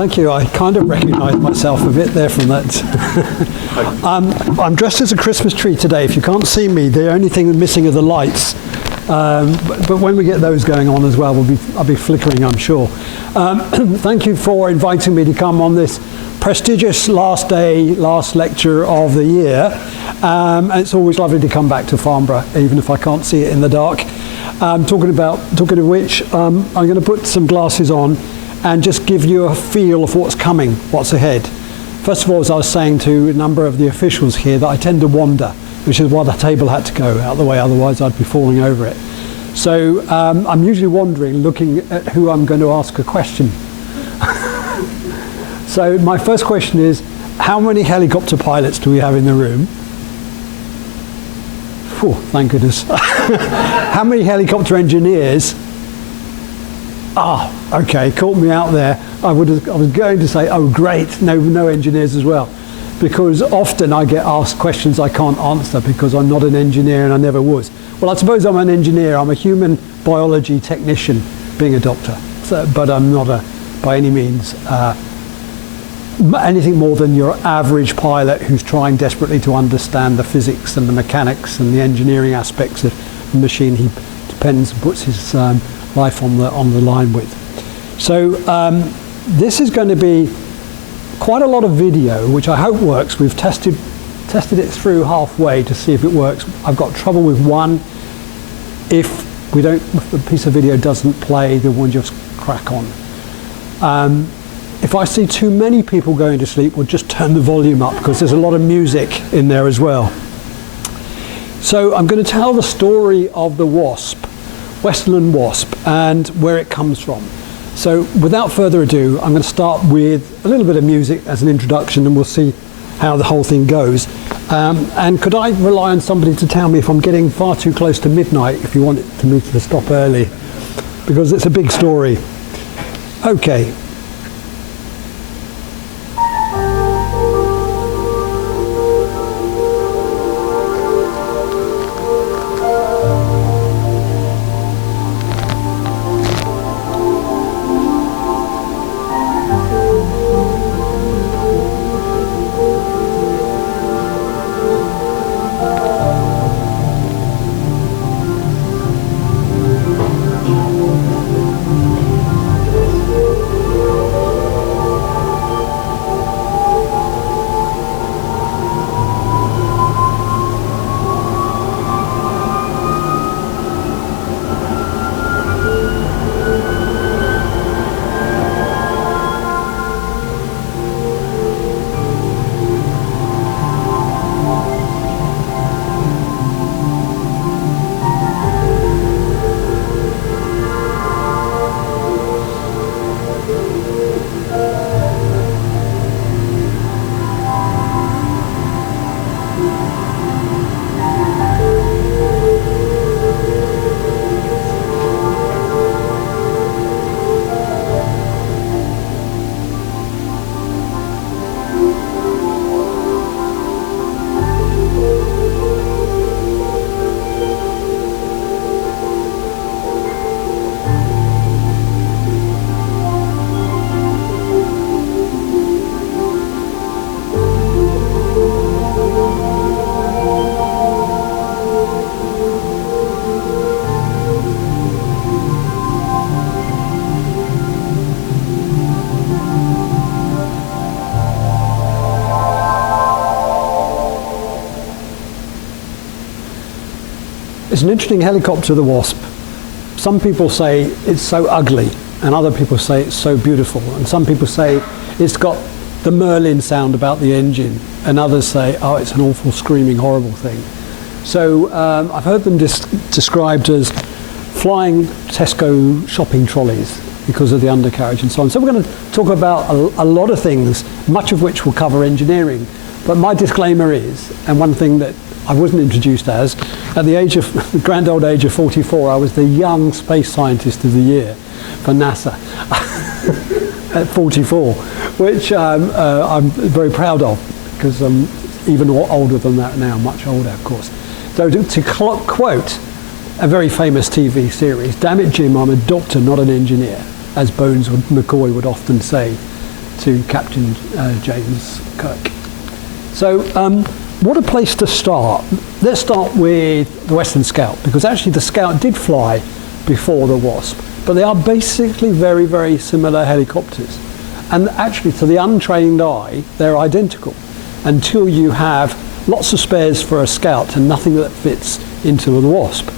Thank you. I kind of recognised myself a bit there from that. I'm dressed as a Christmas tree today. If you can't see me, the only thing missing are the lights. But when we get those going on as well, I'll be flickering, I'm sure. Thank you for inviting me to come on this prestigious last lecture of the year. And it's always lovely to come back to Farnborough, even if I can't see it in the dark. Talking of which, I'm going to put some glasses on and just give you a feel of what's coming, what's ahead. First of all, as I was saying to a number of the officials here, that I tend to wander, which is why the table had to go out of the way, otherwise I'd be falling over it. So I'm usually wandering, looking at who I'm going to ask a question. So my first question is, how many helicopter pilots do we have in the room? Oh, thank goodness. How many helicopter engineers? Ah, okay, caught me out there. I was going to say, oh great, no engineers as well. Because often I get asked questions I can't answer because I'm not an engineer and I never was. Well, I suppose I'm an engineer. I'm a human biology technician, being a doctor. But I'm not by any means anything more than your average pilot who's trying desperately to understand the physics and the mechanics and the engineering aspects of the machine he depends and puts his life on the line with. So this is going to be quite a lot of video, which I hope works. We've tested it through halfway to see if it works. I've got trouble with one. If the piece of video doesn't play, then we'll just crack on. If I see too many people going to sleep, we'll just turn the volume up because there's a lot of music in there as well. So I'm going to tell the story of the Wasp, Westland Wasp, and where it comes from. So without further ado, I'm going to start with a little bit of music as an introduction, and we'll see how the whole thing goes. And could I rely on somebody to tell me if I'm getting far too close to midnight, if you want it to me to stop early, because it's a big story. Okay. It's an interesting helicopter, the Wasp. Some people say it's so ugly, and other people say it's so beautiful, and some people say it's got the Merlin sound about the engine, and others say, oh, it's an awful, screaming, horrible thing. So I've heard them described as flying Tesco shopping trolleys because of the undercarriage and so on. So we're going to talk about a lot of things, much of which will cover engineering. But my disclaimer is, and one thing that I wasn't introduced as, at the grand old age of 44, I was the young space scientist of the year for NASA at 44, which I'm very proud of, because I'm even older than that now, much older, of course. So to quote a very famous TV series, damn it, Jim, I'm a doctor, not an engineer, as Bones McCoy would often say to Captain James Kirk. So what a place to start. Let's start with the Westland Scout, because actually the Scout did fly before the Wasp, but they are basically very, very similar helicopters. And actually, to the untrained eye, they're identical until you have lots of spares for a Scout and nothing that fits into the Wasp,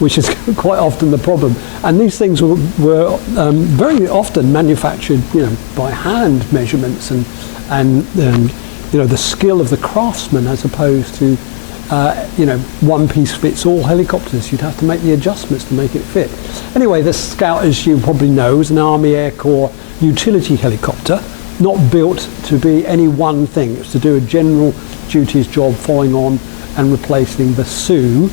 which is quite often the problem. And these things were very often manufactured, by hand measurements and the skill of the craftsman, as opposed to one piece fits all helicopters. You'd have to make the adjustments to make it fit. Anyway, the Scout, as you probably know, is an Army Air Corps utility helicopter, not built to be any one thing. It's to do a general duties job, following on and replacing the Sioux,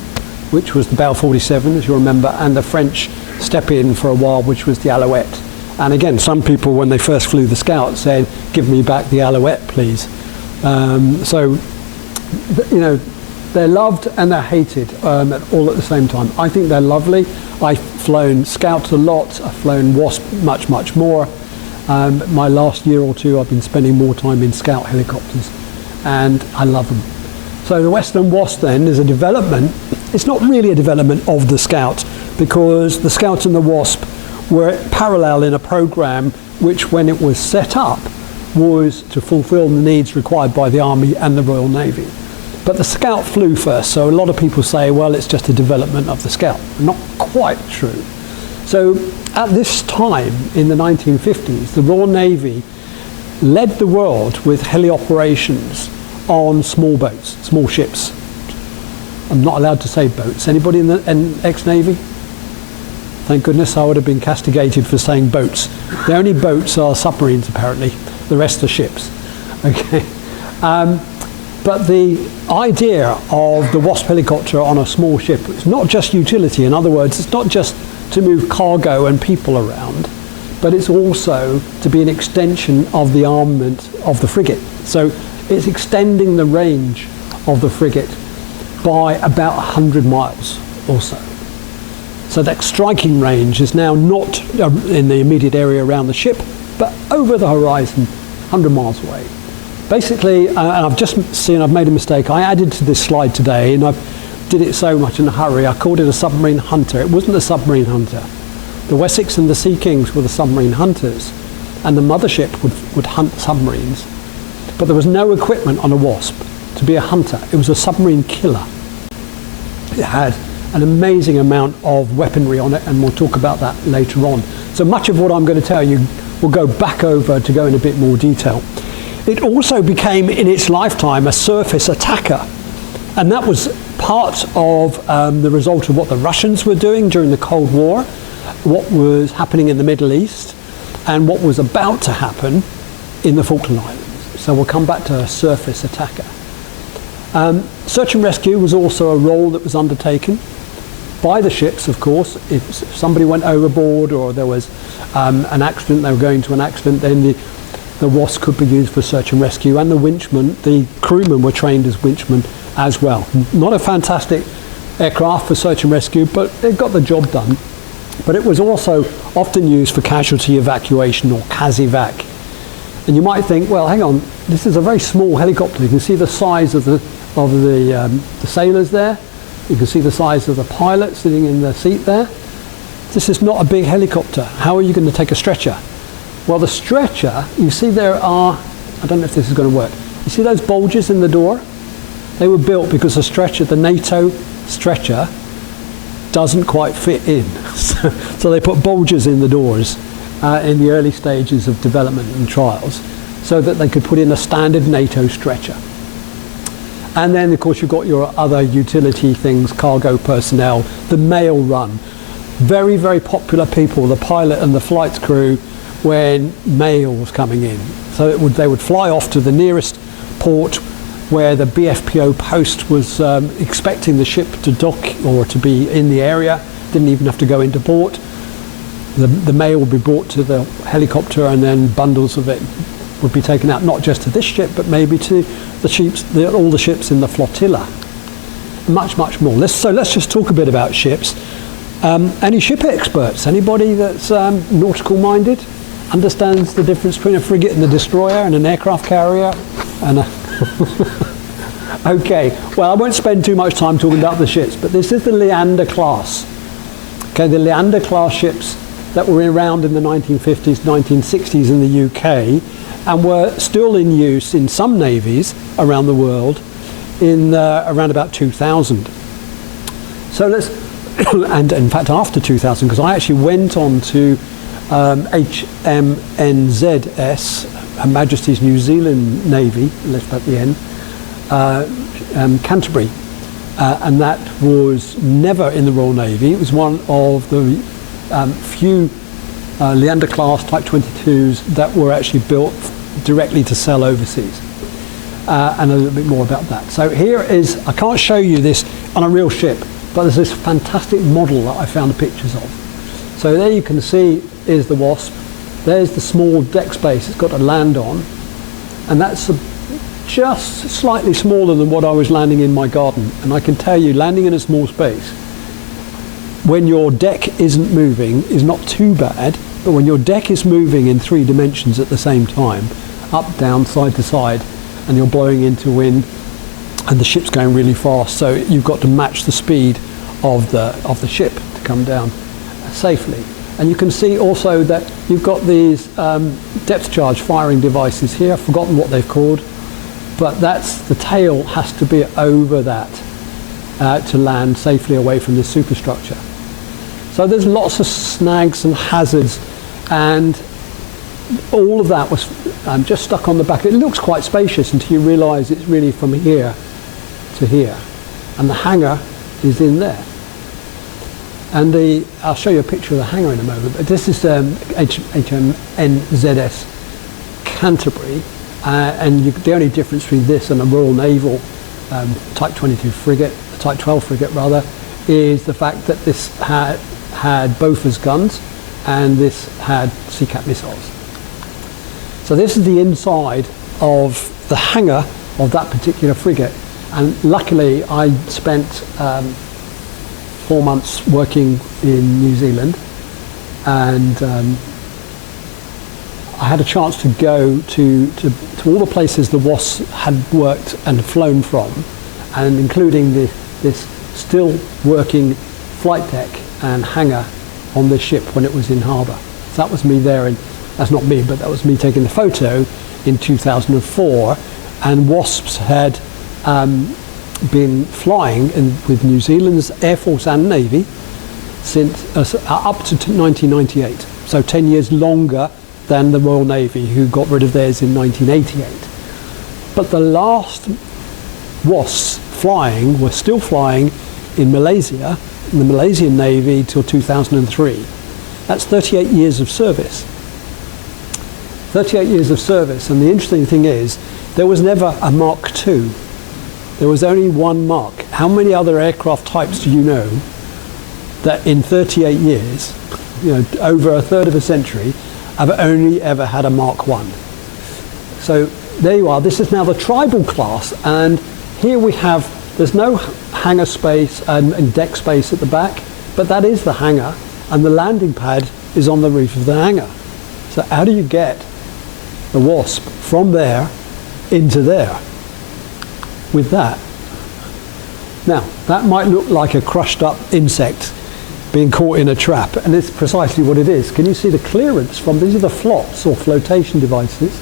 which was the Bell 47, as you remember, and the French step-in for a while, which was the Alouette. And again, some people, when they first flew the Scout, said, "Give me back the Alouette, please." They're loved and they're hated all at the same time. I think they're lovely. I've flown Scouts a lot. I've flown Wasp much, much more. My last year or two, I've been spending more time in Scout helicopters, and I love them. So the Westland Wasp then is a development. It's not really a development of the Scout, because the Scout and the Wasp were parallel in a program which, when it was set up, was to fulfill the needs required by the Army and the Royal Navy. But the Scout flew first, so a lot of people say, well, it's just a development of the Scout. Not quite true. So at this time, in the 1950s, the Royal Navy led the world with heli operations on small boats, small ships. I'm not allowed to say boats. Anybody in the ex-Navy? Thank goodness, I would have been castigated for saying boats. The only boats are submarines, apparently. The rest are ships. Okay. But the idea of the Wasp helicopter on a small ship is not just utility. In other words, it's not just to move cargo and people around, but it's also to be an extension of the armament of the frigate. So it's extending the range of the frigate by about 100 miles or so. So that striking range is now not in the immediate area around the ship, but over the horizon, 100 miles away. Basically, and I've just seen I've made a mistake. I added to this slide today, and I did it so much in a hurry, I called it a submarine hunter. It wasn't a submarine hunter. The Wessex and the Sea Kings were the submarine hunters, and the mothership would hunt submarines. But there was no equipment on a Wasp to be a hunter. It was a submarine killer. It had an amazing amount of weaponry on it, and we'll talk about that later on. So much of what I'm going to tell you will go back over to go in a bit more detail. It also became, in its lifetime, a surface attacker. And that was part of the result of what the Russians were doing during the Cold War, what was happening in the Middle East, and what was about to happen in the Falkland Islands. So we'll come back to a surface attacker. Search and rescue was also a role that was undertaken by the ships, of course. If somebody went overboard or there was an accident, they were going to an accident, then the Wasp could be used for search and rescue, and the winchmen, the crewmen were trained as winchmen as well. Not a fantastic aircraft for search and rescue, but it got the job done. But it was also often used for casualty evacuation, or CASEVAC. And you might think, well, hang on, this is a very small helicopter. You can see the size of the sailors there. You can see the size of the pilot sitting in the seat there. This is not a big helicopter. How are you going to take a stretcher? Well, the stretcher, you see there are, I don't know if this is going to work. You see those bulges in the door? They were built because the stretcher, the NATO stretcher, doesn't quite fit in. So they put bulges in the doors in the early stages of development and trials, so that they could put in a standard NATO stretcher. And then, of course, you've got your other utility things, cargo personnel, the mail run. Very, very popular people, the pilot and the flight crew, when mail was coming in. So they would fly off to the nearest port where the BFPO post was expecting the ship to dock or to be in the area. Didn't even have to go into port. The mail would be brought to the helicopter, and then bundles of it would be taken out, not just to this ship, but maybe to all the ships in the flotilla. Much, much more. So let's just talk a bit about ships. Any ship experts? Anybody that's nautical minded? understands the difference between a frigate and a destroyer and an aircraft carrier and a Okay, well I won't spend too much time talking about the ships, but this is the Leander class. Okay, the Leander class ships that were around in the 1950s, 1960s in the UK and were still in use in some navies around the world in around about 2000. So let's, and in fact after 2000, because I actually went on to HMNZS, Her Majesty's New Zealand Navy, left at the end, Canterbury, and that was never in the Royal Navy. It was one of the few Leander class Type 22s that were actually built directly to sell overseas, and a little bit more about that. So here is, I can't show you this on a real ship, but there's this fantastic model that I found the pictures of. So there you can see is the Wasp. There's the small deck space it's got to land on, and that's just slightly smaller than what I was landing in my garden. And I can tell you, landing in a small space when your deck isn't moving is not too bad, but when your deck is moving in 3 dimensions at the same time, up, down, side to side, and you're blowing into wind and the ship's going really fast, so you've got to match the speed of the ship to come down safely. And you can see also that you've got these depth charge firing devices here. I've forgotten what they've called, but that's, the tail has to be over that to land safely away from the superstructure. So there's lots of snags and hazards, and all of that was just stuck on the back. It looks quite spacious until you realise it's really from here to here, and the hangar is in there. And I'll show you a picture of the hangar in a moment, but this is HMNZS Canterbury, and the only difference between this and a Royal Naval Type 22 frigate, Type 12 frigate rather, is the fact that this had Bofors guns and this had Sea-Cat missiles. So this is the inside of the hangar of that particular frigate, and luckily I spent 4 months working in New Zealand, and I had a chance to go to all the places the Wasps had worked and flown from, and including this still working flight deck and hangar on this ship when it was in harbour. So that was me there, and that's not me, but that was me taking the photo in 2004, and Wasps had been flying with New Zealand's Air Force and Navy since up to 1998, so 10 years longer than the Royal Navy, who got rid of theirs in 1988. But the last Wasps flying were still flying in Malaysia, in the Malaysian Navy, till 2003. That's 38 years of service. 38 years of service, and the interesting thing is, there was never a Mark II. There was only one Mark. How many other aircraft types do you know that in 38 years, over a third of a century, have only ever had a Mark I? So there you are. This is now the tribal class, and here we have, there's no hangar space and deck space at the back, but that is the hangar, and the landing pad is on the roof of the hangar. So how do you get the Wasp from there into there with that? Now, that might look like a crushed up insect being caught in a trap, and it's precisely what it is. Can you see the clearance from, these are the flots or flotation devices,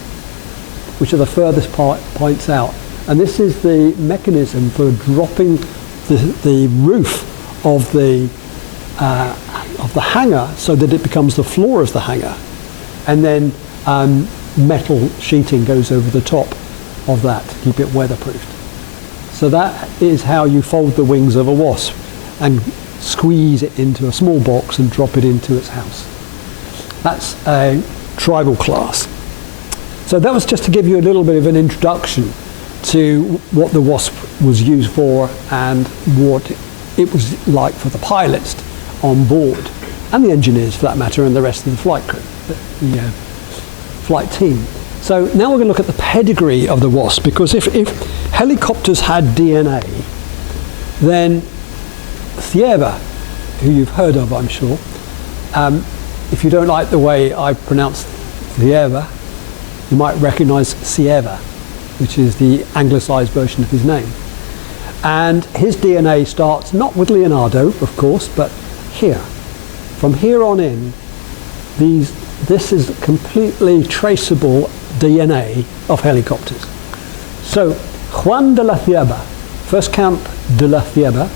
which are the furthest points out, and this is the mechanism for dropping the roof of the hangar so that it becomes the floor of the hangar, and then metal sheeting goes over the top of that to keep it weatherproofed. So that is how you fold the wings of a Wasp and squeeze it into a small box and drop it into its house. That's a tribal class. So that was just to give you a little bit of an introduction to what the Wasp was used for and what it was like for the pilots on board, and the engineers for that matter, and the rest of the flight crew, the flight team. So now we're going to look at the pedigree of the Wasp, because if helicopters had DNA, then Thieber, who you've heard of I'm sure, if you don't like the way I pronounce Lieber, you might recognize Siever, which is the anglicised version of his name. And his DNA starts not with Leonardo, of course, but here. From here on in, this is completely traceable DNA of helicopters. So Juan de la Cierva, first Count de la Cierva,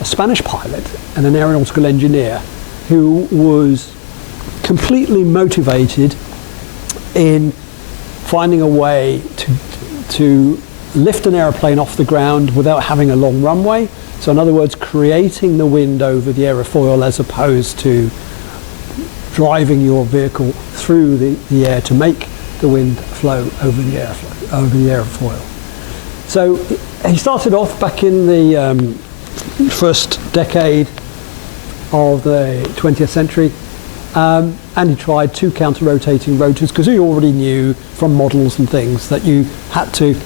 a Spanish pilot and an aeronautical engineer who was completely motivated in finding a way to lift an aeroplane off the ground without having a long runway. So in other words, creating the wind over the aerofoil as opposed to driving your vehicle through the air to make the wind flow over the airfoil. So he started off back in the first decade of the 20th century, and he tried 2 counter-rotating rotors because he already knew from models and things that you had to,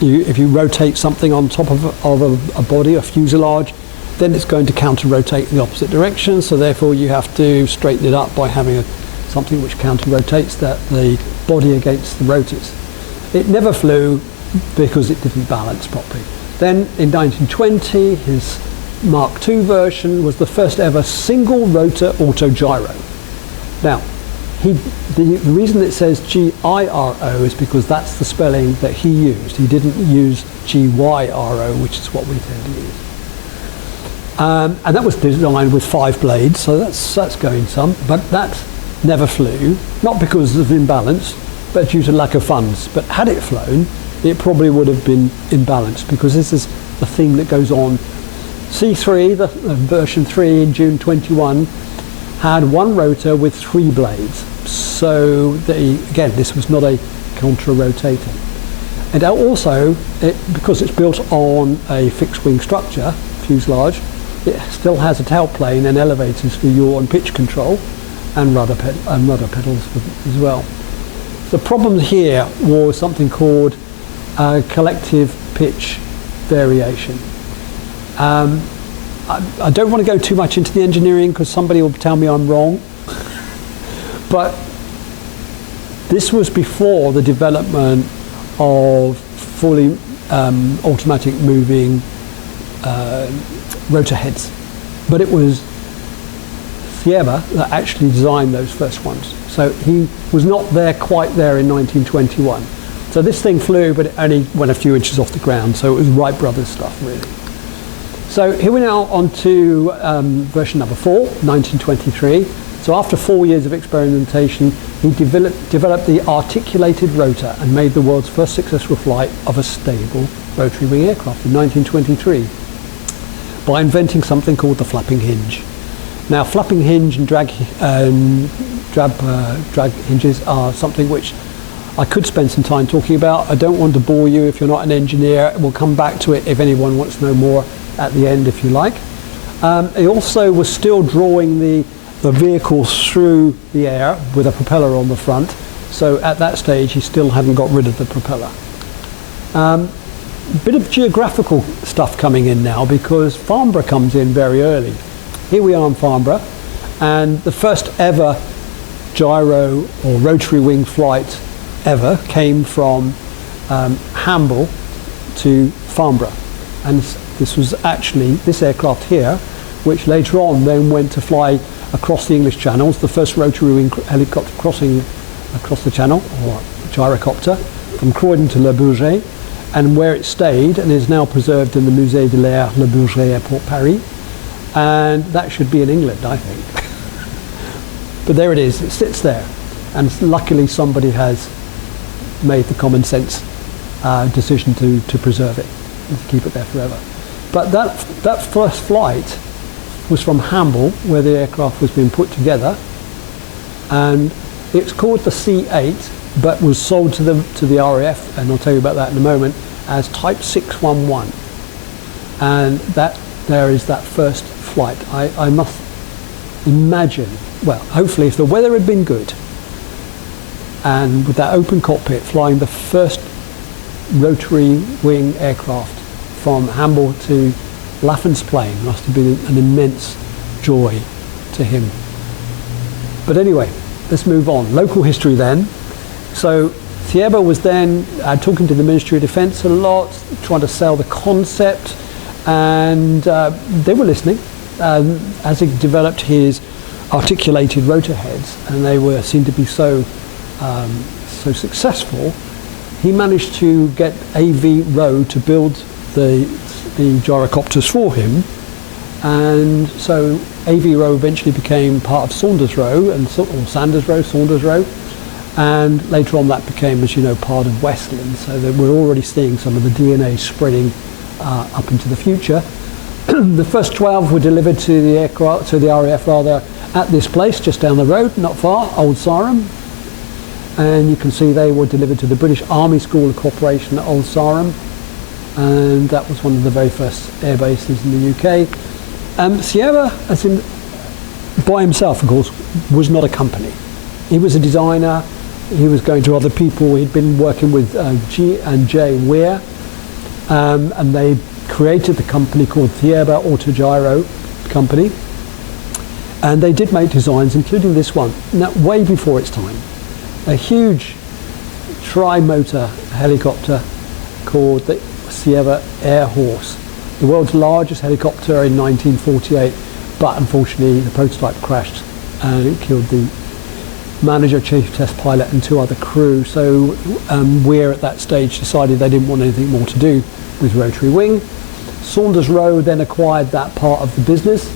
if you rotate something on top of a body, a fuselage, then it's going to counter-rotate in the opposite direction, so therefore you have to straighten it up by having something which counter-rotates the body against the rotors. It never flew because it didn't balance properly. Then in 1920, his Mark II version was the first ever single rotor autogyro. Now, the reason it says G-I-R-O is because that's the spelling that he used. He didn't use G-Y-R-O, which is what we tend to use. And that was designed with 5 blades, so that's going some, but that never flew, not because of imbalance, but due to lack of funds. But had it flown, it probably would have been imbalanced, because this is the theme that goes on. C3, the version 3 in June 21, had 1 rotor with 3 blades. So again, this was not a contra-rotator. And also, because it's built on a fixed wing structure, fuselage, it still has a tailplane and elevators for yaw and pitch control, and rudder pedals as well. The problem here was something called collective pitch variation. I don't want to go too much into the engineering because somebody will tell me I'm wrong, but this was before the development of fully automatic moving rotor heads, but it was Cierva that actually designed those first ones. So he was not quite there in 1921. So this thing flew, but it only went a few inches off the ground, so it was Wright Brothers stuff, really. So here we're now on to version number 4, 1923. So after 4 years of experimentation, he developed the articulated rotor and made the world's first successful flight of a stable rotary wing aircraft in 1923 by inventing something called the flapping hinge. Now, flapping hinge and drag hinges are something which I could spend some time talking about. I don't want to bore you if you're not an engineer. We'll come back to it if anyone wants to know more at the end, if you like. He also was still drawing the vehicle through the air with a propeller on the front. So at that stage, he still hadn't got rid of the propeller. Bit of geographical stuff coming in now, because Farnborough comes in very early. Here we are in Farnborough, and the first ever gyro or rotary wing flight ever came from Hamble to Farnborough. And this was actually this aircraft here, which later on then went to fly across the English Channel, the first rotary wing helicopter crossing across the Channel, or gyrocopter, from Croydon to Le Bourget, and where it stayed and is now preserved in the Musée de l'Air Le Bourget Airport, Paris. And that should be in England, I think. But there it is, it sits there. And luckily somebody has made the common sense decision to preserve it and to keep it there forever. But that first flight was from Hamble, where the aircraft was being put together, and it's called the C8, but was sold to the RAF, and I'll tell you about that in a moment, as Type 611. And there is that first flight. I must imagine, well, hopefully if the weather had been good, and with that open cockpit, flying the first rotary wing aircraft from Hamble to Laffan's Plain must have been an immense joy to him. But anyway, let's move on. Local history then. So Thieber was then talking to the Ministry of Defence a lot, trying to sell the concept, and they were listening as he developed his articulated rotor heads, and they were seen to be so successful. He managed to get RAe to build the gyrocopters for him, and so RAe eventually became part of Saunders Roe, Saunders Roe, and later on that became, as you know, part of Westland, so that we're already seeing some of the DNA spreading up into the future. The first 12 were delivered to the aircraft, to the RAF rather, at this place just down the road, not far, Old Sarum. And you can see they were delivered to the British Army School of Cooperation at Old Sarum, and that was one of the very first air bases in the UK. Sierra, as in, by himself, of course, was not a company. He was a designer. He was going to other people. He'd been working with G&J Weir, and they created the company called Thieber Autogyro Company, and they did make designs, including this one, way before its time. A huge tri-motor helicopter called the Sierra Air Horse, the world's largest helicopter in 1948, but unfortunately the prototype crashed and it killed the manager, chief test pilot and 2 other crew. So Weir at that stage decided they didn't want anything more to do with rotary wing. Saunders Roe then acquired that part of the business,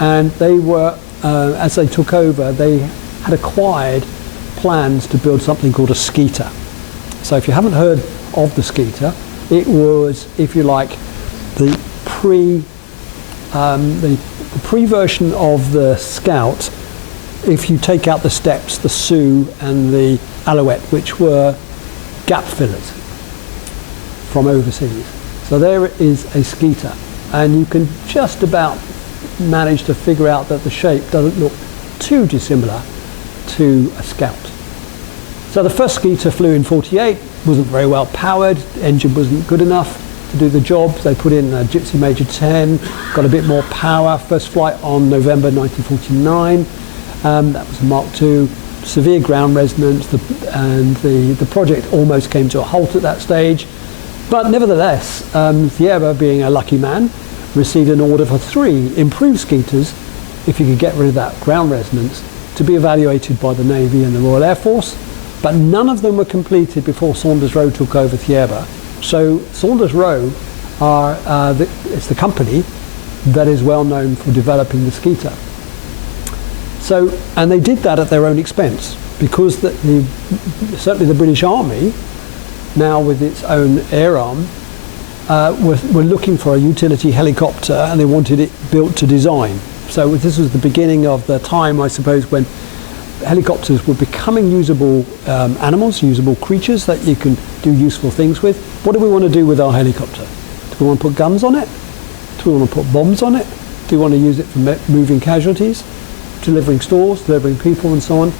and they were, as they took over, they had acquired plans to build something called a Skeeter. So if you haven't heard of the Skeeter, it was, if you like, the pre-version of the Scout, if you take out the steps, the Sioux and the Alouette, which were gap fillers from overseas. So there is a Skeeter, and you can just about manage to figure out that the shape doesn't look too dissimilar to a Scout. So the first Skeeter flew in 48, wasn't very well powered, engine wasn't good enough to do the job. They put in a Gypsy Major 10, got a bit more power. First flight on November 1949, that was a Mark II, severe ground resonance, and the project almost came to a halt at that stage. But nevertheless, Thieber, being a lucky man, received an order for 3 improved Skeeters, if you could get rid of that ground resonance, to be evaluated by the Navy and the Royal Air Force. But none of them were completed before Saunders Roe took over Thieber. So Saunders Roe it's the company that is well known for developing the Skeeter. So, and they did that at their own expense, because certainly the British Army, now with its own air arm, were looking for a utility helicopter, and they wanted it built to design. So this was the beginning of the time, I suppose, when helicopters were becoming usable animals, usable creatures that you can do useful things with. What do we want to do with our helicopter? Do we want to put guns on it? Do we want to put bombs on it? Do we want to use it for moving casualties, delivering stores, delivering people and so on?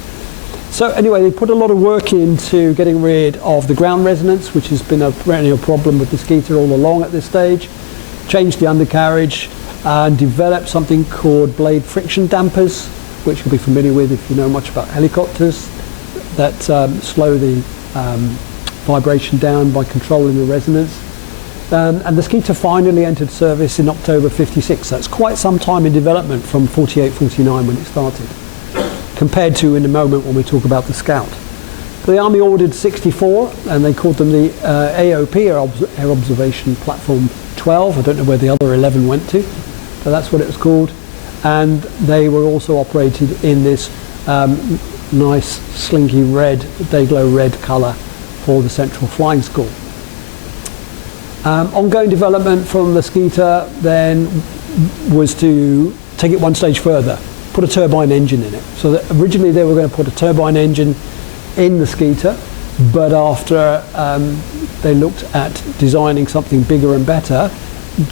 So anyway, they put a lot of work into getting rid of the ground resonance, which has been a perennial problem with the Skeeter all along at this stage, changed the undercarriage, and developed something called blade friction dampers, which you'll be familiar with if you know much about helicopters, that slow the vibration down by controlling the resonance. And the Skeeter finally entered service in October 56. That's quite some time in development from 48, 49 when it started, compared to in a moment when we talk about the Scout. The Army ordered 64, and they called them the AOP, Air Observation Platform 12. I don't know where the other 11 went to, but that's what it was called. And they were also operated in this nice slinky red, day-glow red colour for the Central Flying School. Ongoing development from the Skeeter then was to take it one stage further, put a turbine engine in it. So that originally they were going to put a turbine engine in the Skeeter, but after they looked at designing something bigger and better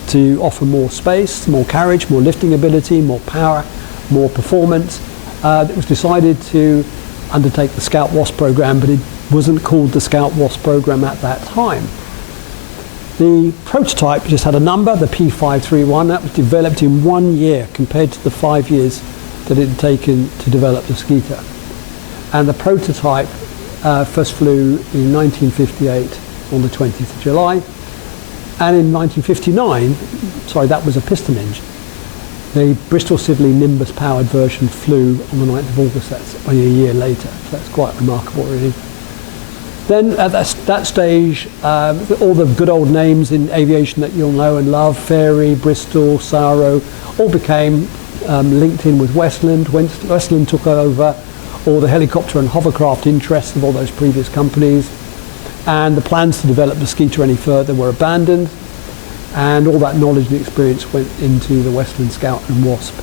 to offer more space, more carriage, more lifting ability, more power, more performance, it was decided to undertake the Scout Wasp program, but it wasn't called the Scout Wasp program at that time. The prototype just had a number, the P531, that was developed in 1 year compared to the 5 years that it had taken to develop the Skeeter. And the prototype first flew in 1958 on the 20th of July. And in 1959, sorry, that was a piston engine. The Bristol Siddeley Nimbus powered version flew on the 9th of August, that's only a year later. So that's quite remarkable, really. Then at that stage, all the good old names in aviation that you'll know and love, Fairey, Bristol, Saro, all became linked in with Westland. Westland took over all the helicopter and hovercraft interests of all those previous companies, and the plans to develop the Skeeter any further were abandoned, and all that knowledge and experience went into the Westland Scout and Wasp,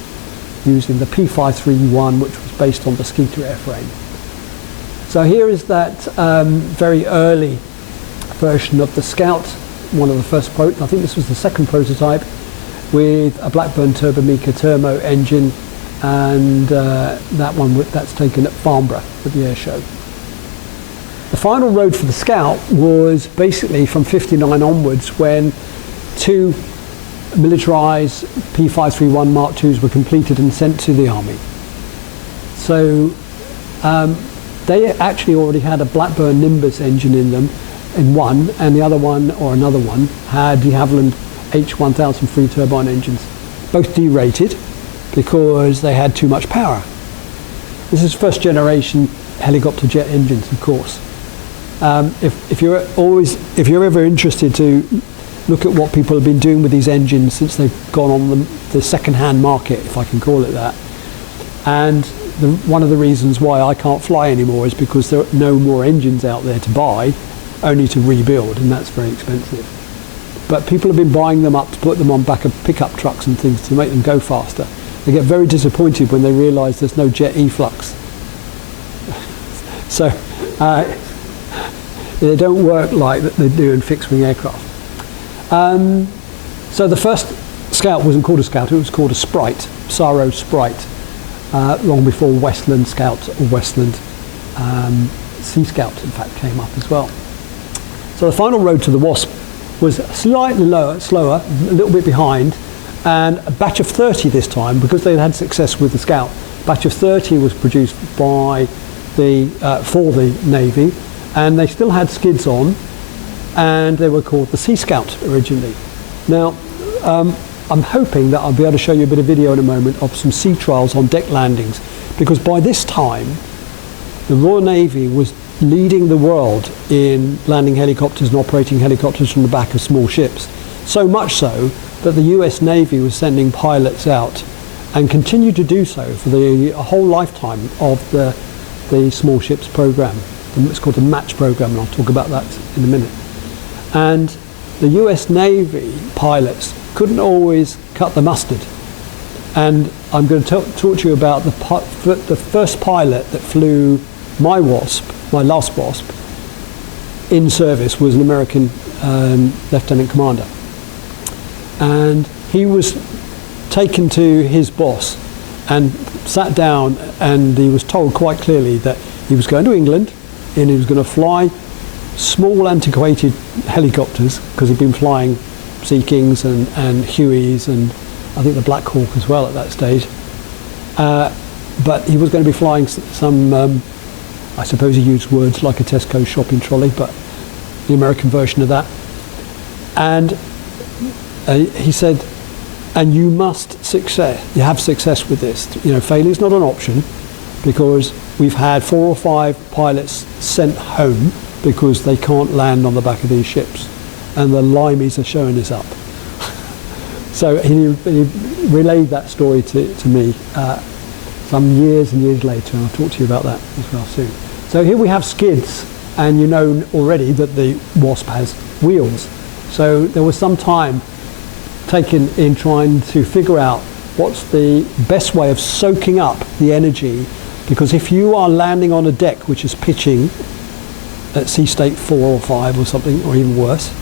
using the P531, which was based on the Skeeter airframe. So here is that very early version of the Scout, one of the first, I think this was the second prototype, with a Blackburn Turbomeca Thermo engine, and that's taken at Farnborough at the air show. The final road for the Scout was basically from 59 onwards, when two militarised P531 Mark IIs were completed and sent to the Army. So they actually already had a Blackburn Nimbus engine in them, in one, and the other one, or another one, had de Havilland H1000 free turbine engines, both derated because they had too much power. This is first generation helicopter jet engines, of course. If you're ever interested to look at what people have been doing with these engines since they've gone on the second-hand market, if I can call it that, and one of the reasons why I can't fly anymore is because there are no more engines out there to buy, only to rebuild, and that's very expensive. But people have been buying them up to put them on back of pickup trucks and things to make them go faster. They get very disappointed when they realise there's no jet efflux. So they don't work like they do in fixed-wing aircraft. So the first Scout wasn't called a Scout, it was called a Sprite, Saro Sprite, long before Westland Scout or Westland Sea Scout, in fact, came up as well. So the final road to the Wasp was slightly slower, a little bit behind, and a batch of 30 this time, because they'd had success with the Scout. Batch of 30 was produced by for the Navy, and they still had skids on, and they were called the Sea Scout originally. Now, I'm hoping that I'll be able to show you a bit of video in a moment of some sea trials on deck landings, because by this time, the Royal Navy was leading the world in landing helicopters and operating helicopters from the back of small ships. So much so that the US Navy was sending pilots out, and continued to do so for the whole lifetime of the small ships program. It's called the Match program, and I'll talk about that in a minute. And the US Navy pilots couldn't always cut the mustard. And I'm going to talk to you about the first pilot that flew my Wasp, my last Wasp, in service was an American lieutenant commander. And he was taken to his boss and sat down, and he was told quite clearly that he was going to England and he was going to fly small antiquated helicopters, because he'd been flying Sea Kings and Hueys and I think the Black Hawk as well at that stage. But he was going to be flying some, I suppose he used words like a Tesco shopping trolley, but the American version of that. And he said, and you must you have success with this. You know, failure is not an option, because we've had 4 or 5 pilots sent home because they can't land on the back of these ships, and the limeys are showing us up. So he relayed that story to me some years and years later, and I'll talk to you about that as well soon. So here we have skids, and you know already that the Wasp has wheels. So there was some time taken in trying to figure out what's the best way of soaking up the energy, because if you are landing on a deck which is pitching at sea state 4 or 5 or something, or even worse,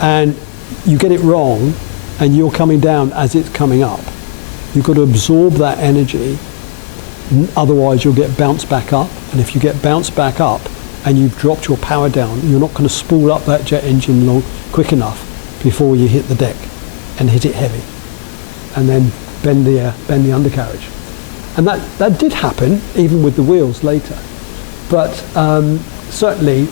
and you get it wrong and you're coming down as it's coming up, you've got to absorb that energy, otherwise you'll get bounced back up. And if you get bounced back up and you've dropped your power down, you're not going to spool up that jet engine quick enough before you hit the deck and hit it heavy, and then bend the undercarriage. And that did happen even with the wheels later. But certainly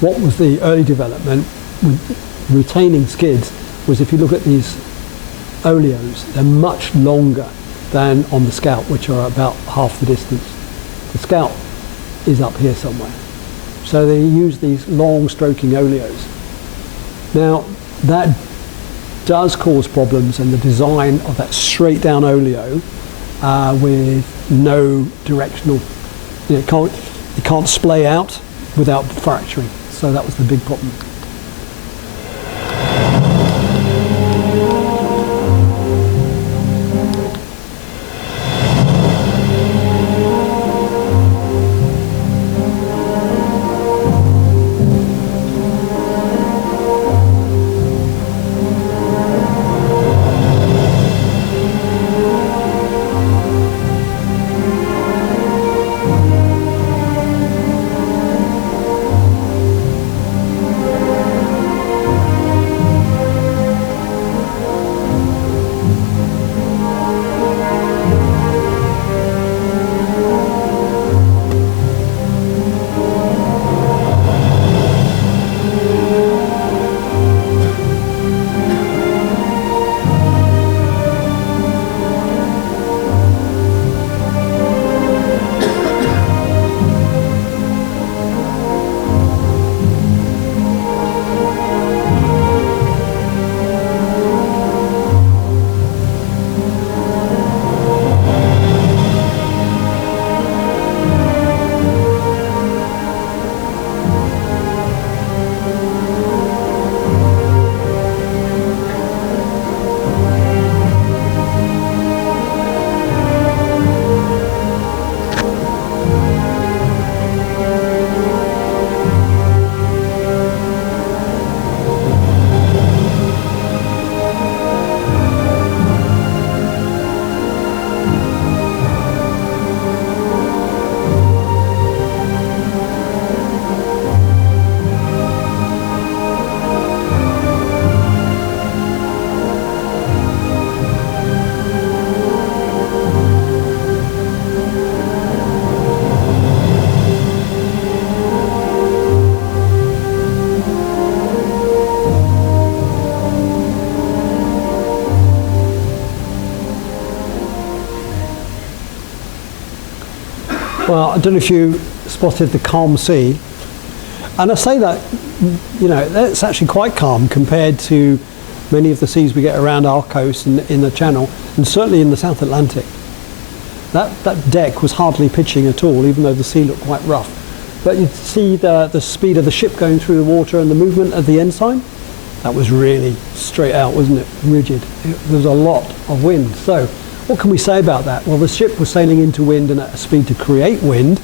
what was the early development with retaining skids was, if you look at these oleos, they're much longer than on the Scout, which are about half the distance. The Scout is up here somewhere. So they use these long stroking oleos. Now that does cause problems in the design of that straight down oleo with no directional, it can't splay out without fracturing. So that was the big problem. Well, I don't know if you spotted the calm sea, and I say that, you know, that's actually quite calm compared to many of the seas we get around our coast and in the Channel, and certainly in the South Atlantic. That deck was hardly pitching at all, even though the sea looked quite rough. But you'd see the speed of the ship going through the water and the movement of the ensign. That was really straight out, wasn't it? Rigid. There was a lot of wind. So what can we say about that? Well, the ship was sailing into wind and at a speed to create wind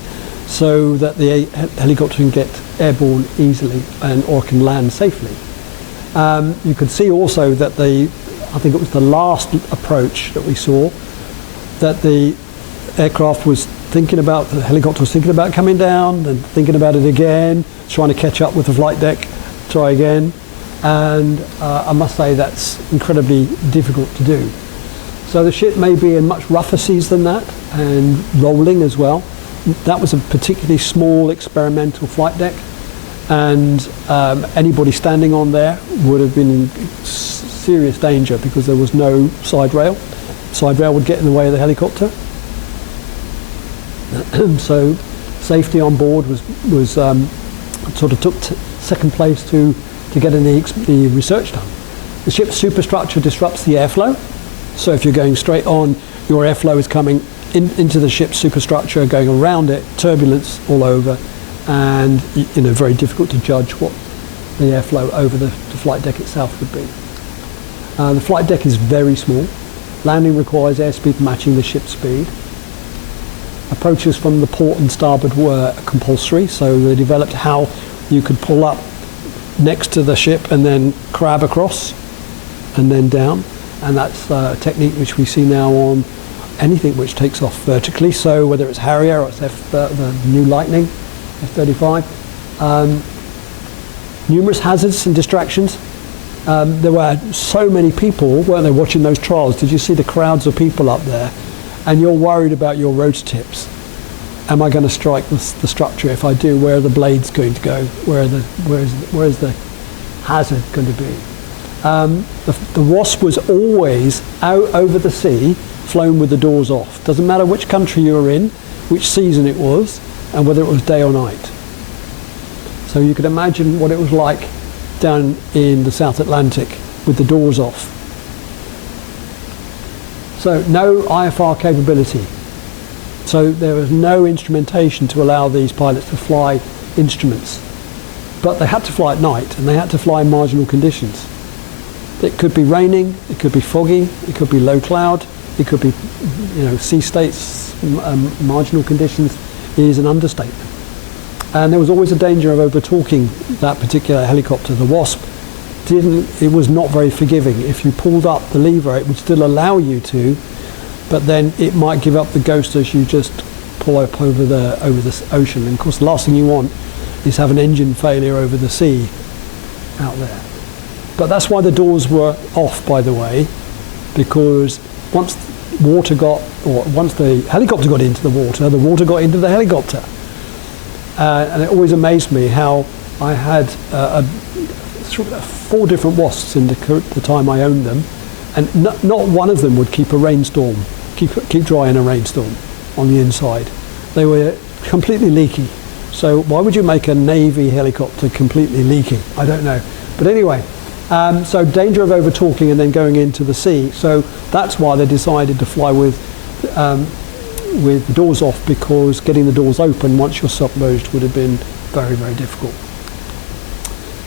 so that the helicopter can get airborne easily or can land safely. You could see also that I think it was the last approach that we saw, that the aircraft was thinking about, the helicopter was thinking about coming down and thinking about it again, trying to catch up with the flight deck, try again. And I must say that's incredibly difficult to do. So the ship may be in much rougher seas than that and rolling as well. That was a particularly small experimental flight deck, and anybody standing on there would have been in serious danger because there was no side rail. Side rail would get in the way of the helicopter. So safety on board was sort of took second place to getting the research done. The ship's superstructure disrupts the airflow. So if you're going straight on, your airflow is coming into the ship's superstructure, going around it, turbulence all over, and very difficult to judge what the airflow over the flight deck itself would be. The flight deck is very small. Landing requires airspeed matching the ship's speed. Approaches from the port and starboard were compulsory, so they developed how you could pull up next to the ship and then crab across and then down. And that's a technique which we see now on anything which takes off vertically. So whether it's Harrier or it's the new Lightning, F-35. Numerous hazards and distractions. There were so many people, weren't they, watching those trials? Did you see the crowds of people up there? And you're worried about your rotor tips. am I going to strike the structure? If I do, where are the blades going to go? Where's the hazard going to be? The Wasp was always out over the sea, flown with the doors off. Doesn't matter which country you were in, which season it was, and whether it was day or night. So you could imagine what it was like down in the South Atlantic with the doors off. So no IFR capability. So there was no instrumentation to allow these pilots to fly instruments. But they had to fly at night, and they had to fly in marginal conditions. It could be raining, it could be foggy, it could be low cloud, it could be, sea states, marginal conditions is an understatement. And there was always a danger of over-torquing that particular helicopter. The Wasp it was not very forgiving. If you pulled up the lever, it would still allow you to, but then it might give up the ghost as you just pull up over the ocean. And of course, the last thing you want is have an engine failure over the sea out there. But that's why the doors were off, by the way, because once the helicopter got into the water got into the helicopter. And it always amazed me how I had 4 different Wasps in the time I owned them, and not one of them would keep keep dry in a rainstorm on the inside. They were completely leaky. So why would you make a Navy helicopter completely leaky? I don't know. But anyway, so danger of over-torquing and then going into the sea. So that's why they decided to fly with the doors off, because getting the doors open once you're submerged would have been very, very difficult.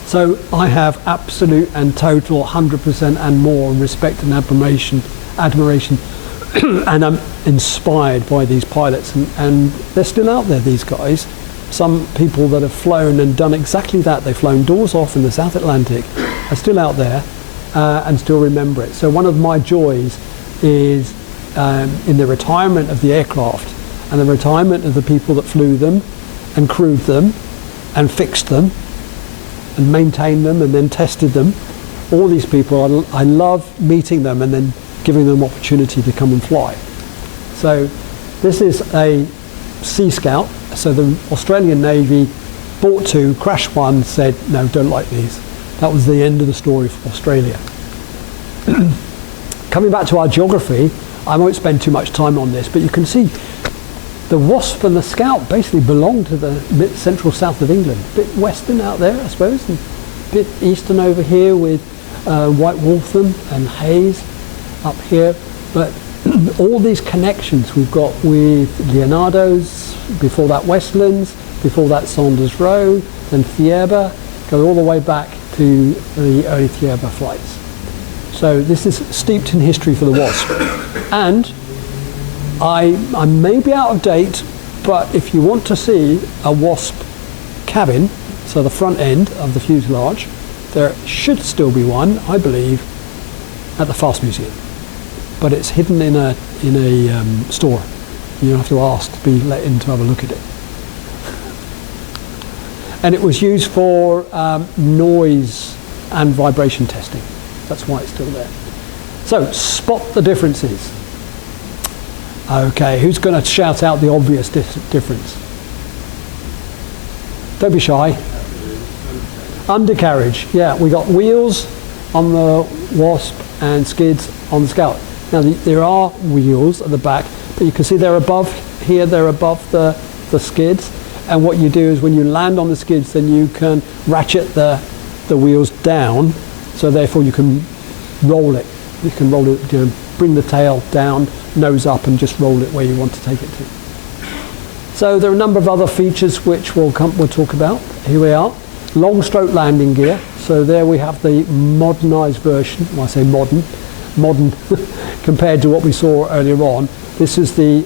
So I have absolute and total 100% and more respect and admiration and I'm inspired by these pilots, and they're still out there, these guys. Some people that have flown and done exactly that, they've flown doors off in the South Atlantic, are still out there and still remember it. So one of my joys is in the retirement of the aircraft and the retirement of the people that flew them and crewed them and fixed them and maintained them and then tested them. All these people, I love meeting them and then giving them opportunity to come and fly. So this is a Sea Scout. So the Australian Navy bought 2, crashed one, said, no, don't like these. That was the end of the story for Australia. Coming back to our geography, I won't spend too much time on this, but you can see the Wasp and the Scout basically belong to the central south of England. A bit western out there, I suppose, and a bit eastern over here with White Waltham and RAeS up here. But all these connections we've got with Leonardo's, before that Westlands, before that Saunders Roe, then Thieber, go all the way back to the early Thieber flights. So this is steeped in history for the Wasp. And I may be out of date, but if you want to see a Wasp cabin, so the front end of the fuselage, there should still be one, I believe, at the FAST Museum. But it's hidden in a store. You have to ask to be let in to have a look at it. And it was used for noise and vibration testing. That's why it's still there. So, spot the differences. Okay, who's going to shout out the obvious difference? Don't be shy. Undercarriage. Yeah, we got wheels on the Wasp and skids on the Scout. Now, there are wheels at the back, but you can see they're above here, they're above the skids. And what you do is when you land on the skids, then you can ratchet the wheels down, so therefore you can roll it. You can roll it, bring the tail down, nose up, and just roll it where you want to take it to. So there are a number of other features which we'll talk about. Here we are. Long stroke landing gear. So there we have the modernized version. When I say modern compared to what we saw earlier on. This is the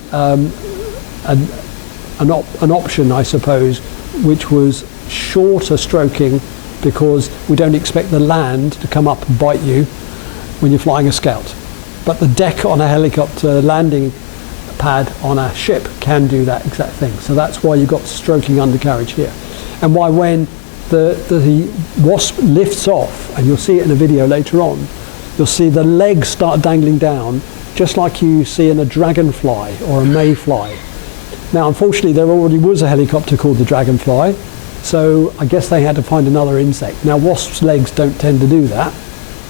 an option, I suppose, which was shorter stroking, because we don't expect the land to come up and bite you when you're flying a Scout. But the deck on a helicopter, landing pad on a ship, can do that exact thing. So that's why you've got stroking undercarriage here. And why when the Wasp lifts off, and you'll see it in a video later on, you'll see the legs start dangling down, just like you see in a dragonfly or a mayfly. Now, unfortunately, there already was a helicopter called the Dragonfly, so I guess they had to find another insect. Now, wasps' legs don't tend to do that,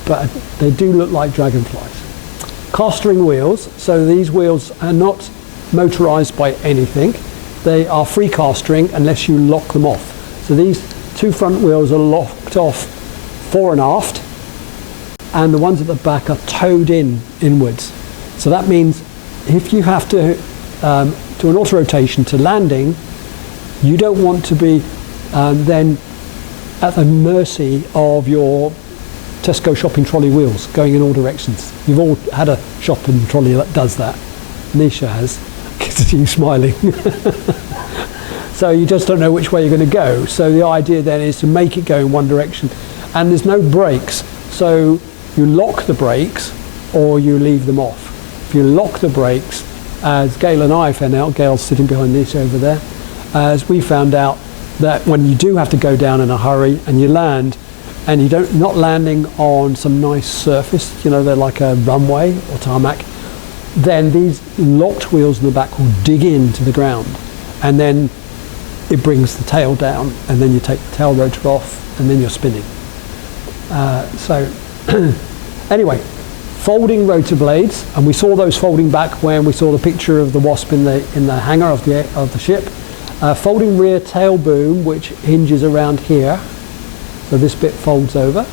but they do look like dragonflies. Cast ring wheels, so these wheels are not motorized by anything. They are free cast ring unless you lock them off. So these two front wheels are locked off fore and aft, and the ones at the back are towed inwards. So that means if you have to do an auto rotation to landing, you don't want to be then at the mercy of your Tesco shopping trolley wheels going in all directions. You've all had a shopping trolley that does that. Nisha has. I can see you smiling. So you just don't know which way you're going to go. So the idea then is to make it go in one direction. And there's no brakes. So you lock the brakes or you leave them off. If you lock the brakes, as Gail and I found out, Gail's sitting behind Nisha over there, as we found out that when you do have to go down in a hurry and you land, and you're not landing on some nice surface, you know, they're like a runway or tarmac, then these locked wheels in the back will dig into the ground, and then it brings the tail down, and then you take the tail rotor off, and then you're spinning. So anyway, folding rotor blades, and we saw those folding back when we saw the picture of the Wasp in the hangar of the ship. Folding rear tail boom, which hinges around here. So this bit folds over.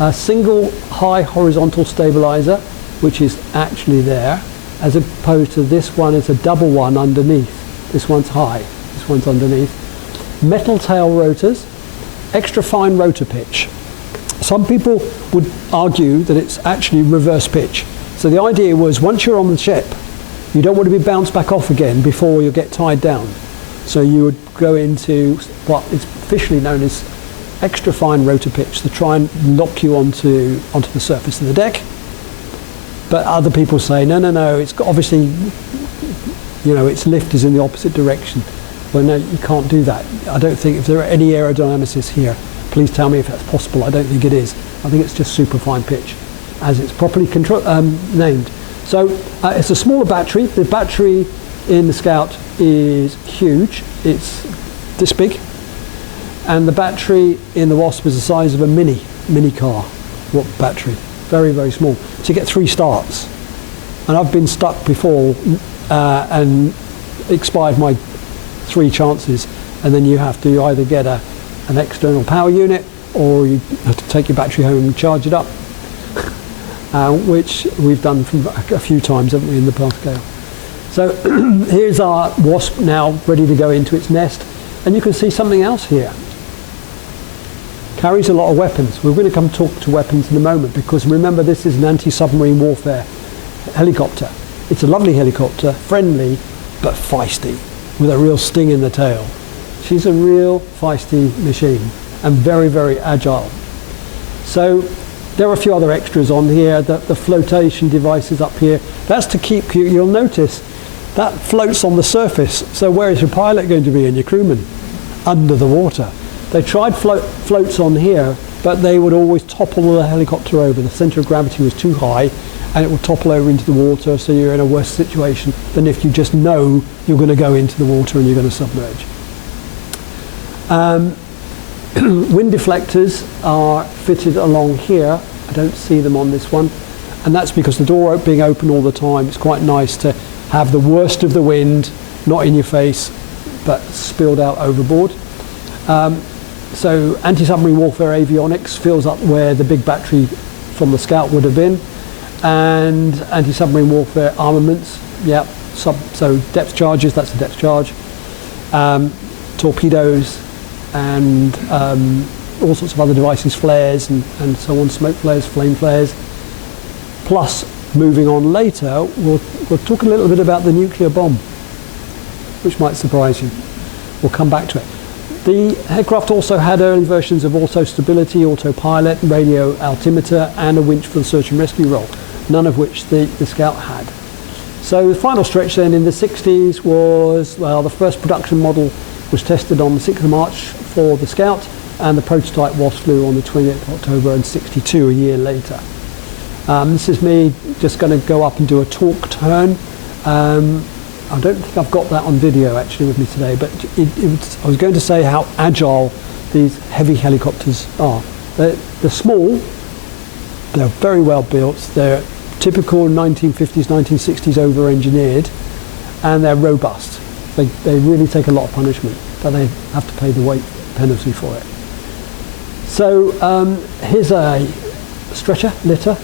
A single high horizontal stabilizer, which is actually there, as opposed to this one is a double one underneath. This one's high, this one's underneath. Metal tail rotors, extra fine rotor pitch. Some people would argue that it's actually reverse pitch. So the idea was once you're on the ship, you don't want to be bounced back off again before you get tied down. So you would go into what is officially known as extra fine rotor pitch to try and lock you onto the surface of the deck. But other people say, no, it's got obviously, you know, its lift is in the opposite direction. Well, no, you can't do that. I don't think, if there are any aerodynamicists here, please tell me if that's possible. I don't think it is. I think it's just super fine pitch, as it's properly named. So it's a smaller battery. The battery in the Scout is huge. It's this big. And the battery in the Wasp is the size of a mini car. What battery? Very, very small. So you get 3 starts. And I've been stuck before and expired my 3 chances. And then you have to either get an external power unit, or you have to take your battery home and charge it up. Which we've done a few times, haven't we, in the past, Gail? So here's our Wasp now ready to go into its nest. And you can see something else here. Carries a lot of weapons. We're going to come talk to weapons in a moment, because remember, this is an anti-submarine warfare helicopter. It's a lovely helicopter, friendly but feisty, with a real sting in the tail. She's a real feisty machine and very, very agile. So there are a few other extras on here. The flotation devices up here. That's to keep you, you'll notice, that floats on the surface. So where is your pilot going to be and your crewman? Under the water. They tried floats on here, but they would always topple the helicopter over. The centre of gravity was too high, and it would topple over into the water, so you're in a worse situation than if you just know you're going to go into the water and you're going to submerge. Wind deflectors are fitted along here. I don't see them on this one, and that's because the door being open all the time, it's quite nice to have the worst of the wind not in your face but spilled out overboard. So anti-submarine warfare avionics fills up where the big battery from the Scout would have been, and anti-submarine warfare armaments, yeah, so depth charges, that's a depth charge, torpedoes, and all sorts of other devices, flares and so on, smoke flares, flame flares. Plus, moving on later, we'll talk a little bit about the nuclear bomb, which might surprise you. We'll come back to it. The aircraft also had early versions of auto stability, autopilot, radio altimeter, and a winch for the search and rescue role, none of which the Scout had. So the final stretch then in the 60s was, well, the first production model was tested on the 6th of March for the Scout, and the prototype Wasp flew on the 28th of October in 62, a year later. This is me just going to go up and do a torque turn. I don't think I've got that on video actually with me today, but I was going to say how agile these heavy helicopters are. They're small, they're very well built, they're typical 1950s, 1960s over-engineered, and they're robust. They really take a lot of punishment, but they have to pay the weight penalty for it. So here's a stretcher, litter,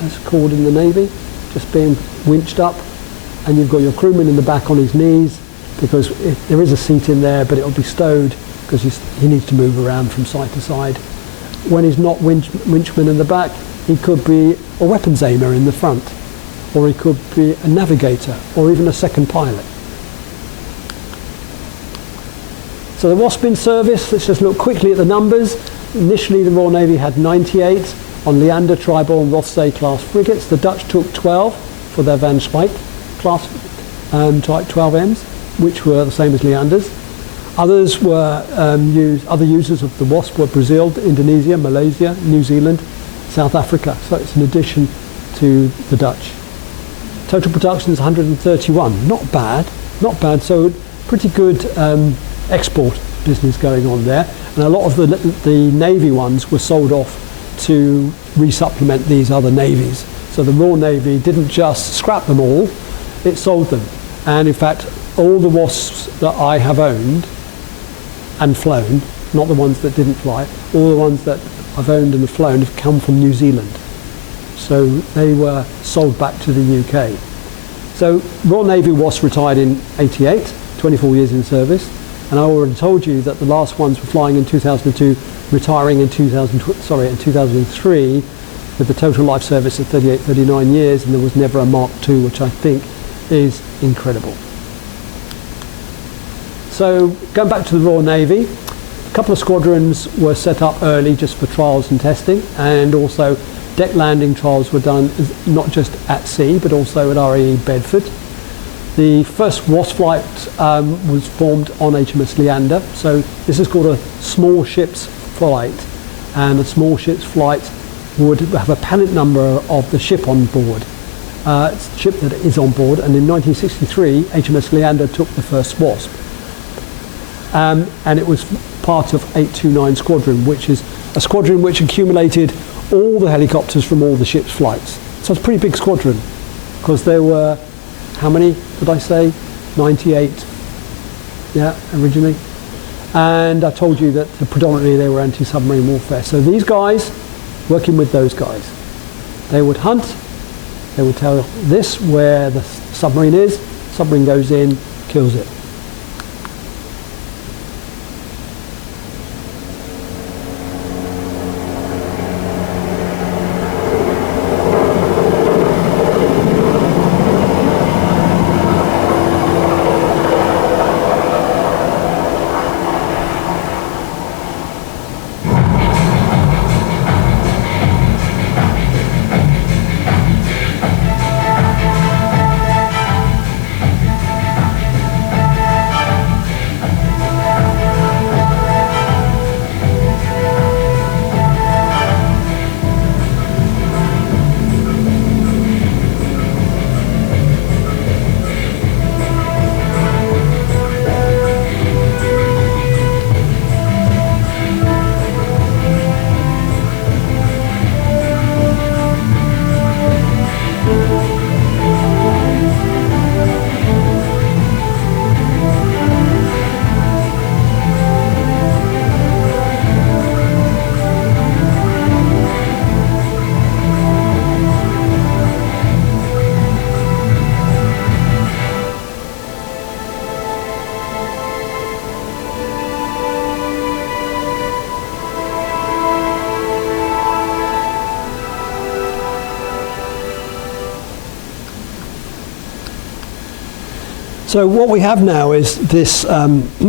as called in the Navy, just being winched up, and you've got your crewman in the back on his knees, because there is a seat in there, but it'll be stowed because he needs to move around from side to side. When he's not winchman in the back, he could be a weapons aimer in the front, or he could be a navigator, or even a second pilot. So the Wasp in service, let's just look quickly at the numbers. Initially the Royal Navy had 98 on Leander, Tribal and Rothsay class frigates. The Dutch took 12 for their Van Spijk class type 12Ms, which were the same as Leanders. Others were other users of the Wasp were Brazil, Indonesia, Malaysia, New Zealand, South Africa. So it's an addition to the Dutch. Total production is 131. Not bad, not bad. So pretty good export business going on there. And a lot of the Navy ones were sold off to resupplement these other navies. So the Royal Navy didn't just scrap them all, it sold them. And in fact, all the Wasps that I have owned and flown, not the ones that didn't fly, all the ones that I've owned and flown have come from New Zealand. So they were sold back to the UK. So Royal Navy Wasp retired in '88, 24 years in service. And I already told you that the last ones were flying in 2002, retiring in 2003, with the total life service of 38, 39 years, and there was never a Mark II, which I think is incredible. So going back to the Royal Navy, a couple of squadrons were set up early just for trials and testing, and also deck landing trials were done not just at sea, but also at RAE Bedford. The first Wasp flight was formed on HMS Leander, so this is called a small ships flight, and a small ships flight would have a pennant number of the ship on board. It's the ship that is on board, and in 1963 HMS Leander took the first Wasp, and it was part of 829 Squadron, which is a squadron which accumulated all the helicopters from all the ship's flights. So it's a pretty big squadron, because there were, how many did I say? 98, yeah, originally. And I told you that predominantly they were anti-submarine warfare. So these guys, working with those guys, they would hunt, they would tell this where the submarine is, submarine goes in, kills it. So what we have now is this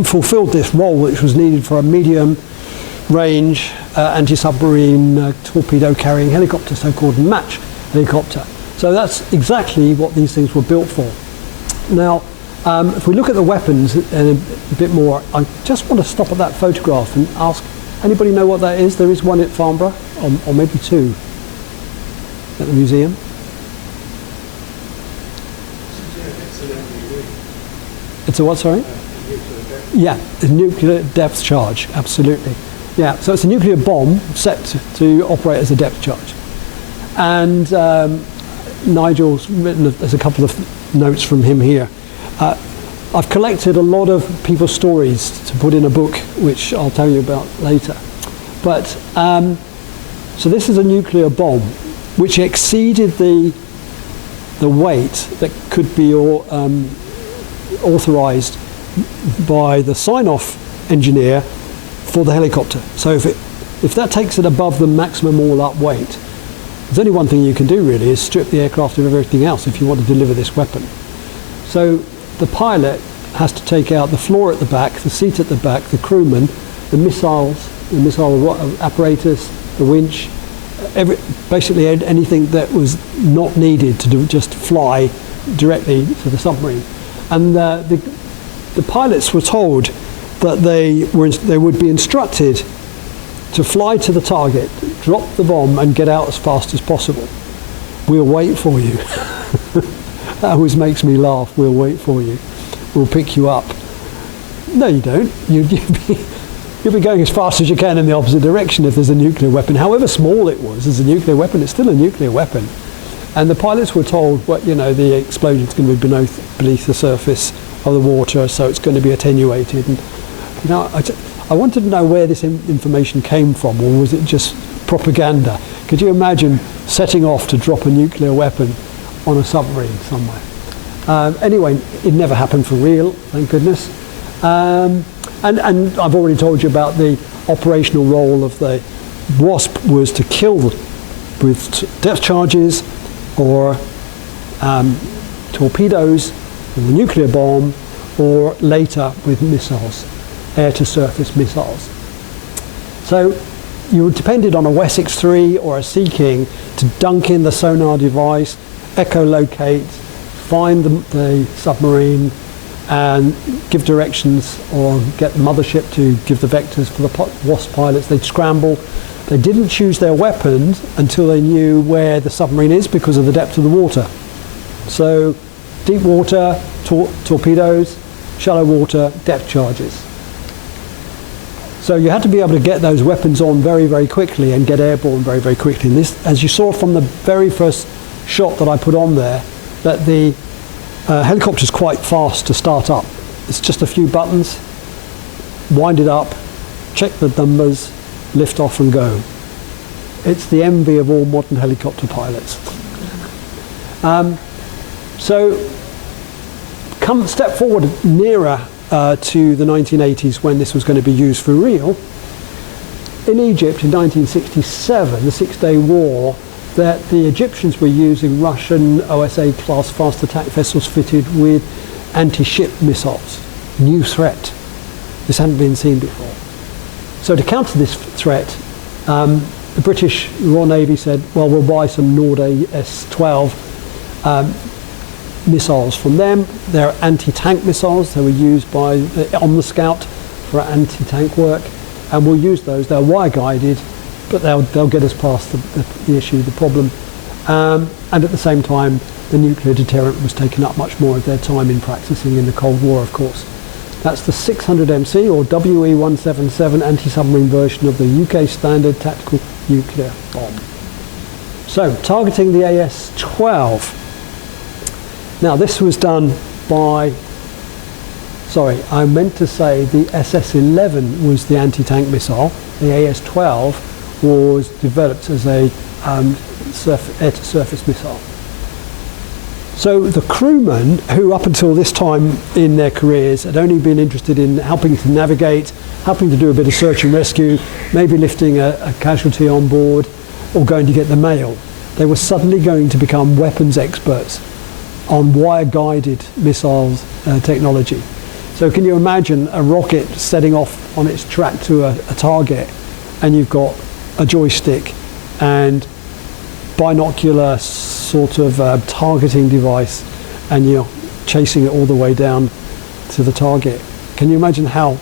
fulfilled this role which was needed for a medium range anti-submarine torpedo carrying helicopter, so-called match helicopter. So that's exactly what these things were built for. Now, if we look at the weapons and a bit more, I just want to stop at that photograph and ask, anybody know what that is? There is one at Farnborough, or maybe two at the museum. It's a what, sorry? Yeah, a nuclear depth charge, absolutely. Yeah, so it's a nuclear bomb set to operate as a depth charge. And Nigel's written, there's a couple of notes from him here. I've collected a lot of people's stories to put in a book, which I'll tell you about later. But, so this is a nuclear bomb, which exceeded the weight that could be authorized by the sign-off engineer for the helicopter. So if that takes it above the maximum all-up weight, there's only one thing you can do really, is strip the aircraft of everything else if you want to deliver this weapon. So the pilot has to take out the floor at the back, the seat at the back, the crewman, the missiles, the missile apparatus, the winch, basically anything that was not needed to just fly directly to the submarine. And the pilots were told that they would be instructed to fly to the target, drop the bomb and get out as fast as possible. We'll wait for you. That always makes me laugh. We'll wait for you. We'll pick you up. No, you don't. You'll be going as fast as you can in the opposite direction if there's a nuclear weapon. However small it was, as a nuclear weapon, it's still a nuclear weapon. And the pilots were told, well, the explosion's going to be beneath the surface of the water, so it's going to be attenuated. And I wanted to know where this information came from, or was it just propaganda? Could you imagine setting off to drop a nuclear weapon on a submarine somewhere? Anyway, it never happened for real, thank goodness. And I've already told you about the operational role of the Wasp was to kill with depth charges or torpedoes, or the nuclear bomb, or later with missiles, air-to-surface missiles. So you depended on a Wessex 3 or a Sea King to dunk in the sonar device, echolocate, find the submarine, and give directions or get the mothership to give the vectors for the Wasp pilots. They'd scramble. They didn't choose their weapons until they knew where the submarine is because of the depth of the water. So deep water, torpedoes, shallow water, depth charges. So you had to be able to get those weapons on very, very quickly and get airborne very, very quickly. And this, as you saw from the very first shot that I put on there, that the helicopter's quite fast to start up. It's just a few buttons, wind it up, check the numbers, lift off and go. It's the envy of all modern helicopter pilots. So step forward nearer to the 1980s when this was going to be used for real. In Egypt in 1967, the Six-Day War, that the Egyptians were using Russian OSA-class fast attack vessels fitted with anti-ship missiles. New threat. This hadn't been seen before. So to counter this threat, the British Royal Navy said, well, we'll buy some Nord AS-12 missiles from them. They're anti-tank missiles. They were used on the Scout for anti-tank work, and we'll use those. They're wire-guided, but they'll get us past the issue, the problem. And at the same time, the nuclear deterrent was taking up much more of their time in practicing in the Cold War, of course. That's the 600MC or WE-177 anti-submarine version of the UK standard tactical nuclear bomb. So, targeting the AS-12. Now, this was done by, sorry, I meant to say the SS-11 was the anti-tank missile. The AS-12 was developed as a air-to-surface missile. So the crewmen, who up until this time in their careers had only been interested in helping to navigate, helping to do a bit of search and rescue, maybe lifting a casualty on board, or going to get the mail, they were suddenly going to become weapons experts on wire-guided missiles technology. So can you imagine a rocket setting off on its track to a target, and you've got a joystick and binocular sort of targeting device, and you're chasing it all the way down to the target. Can you imagine how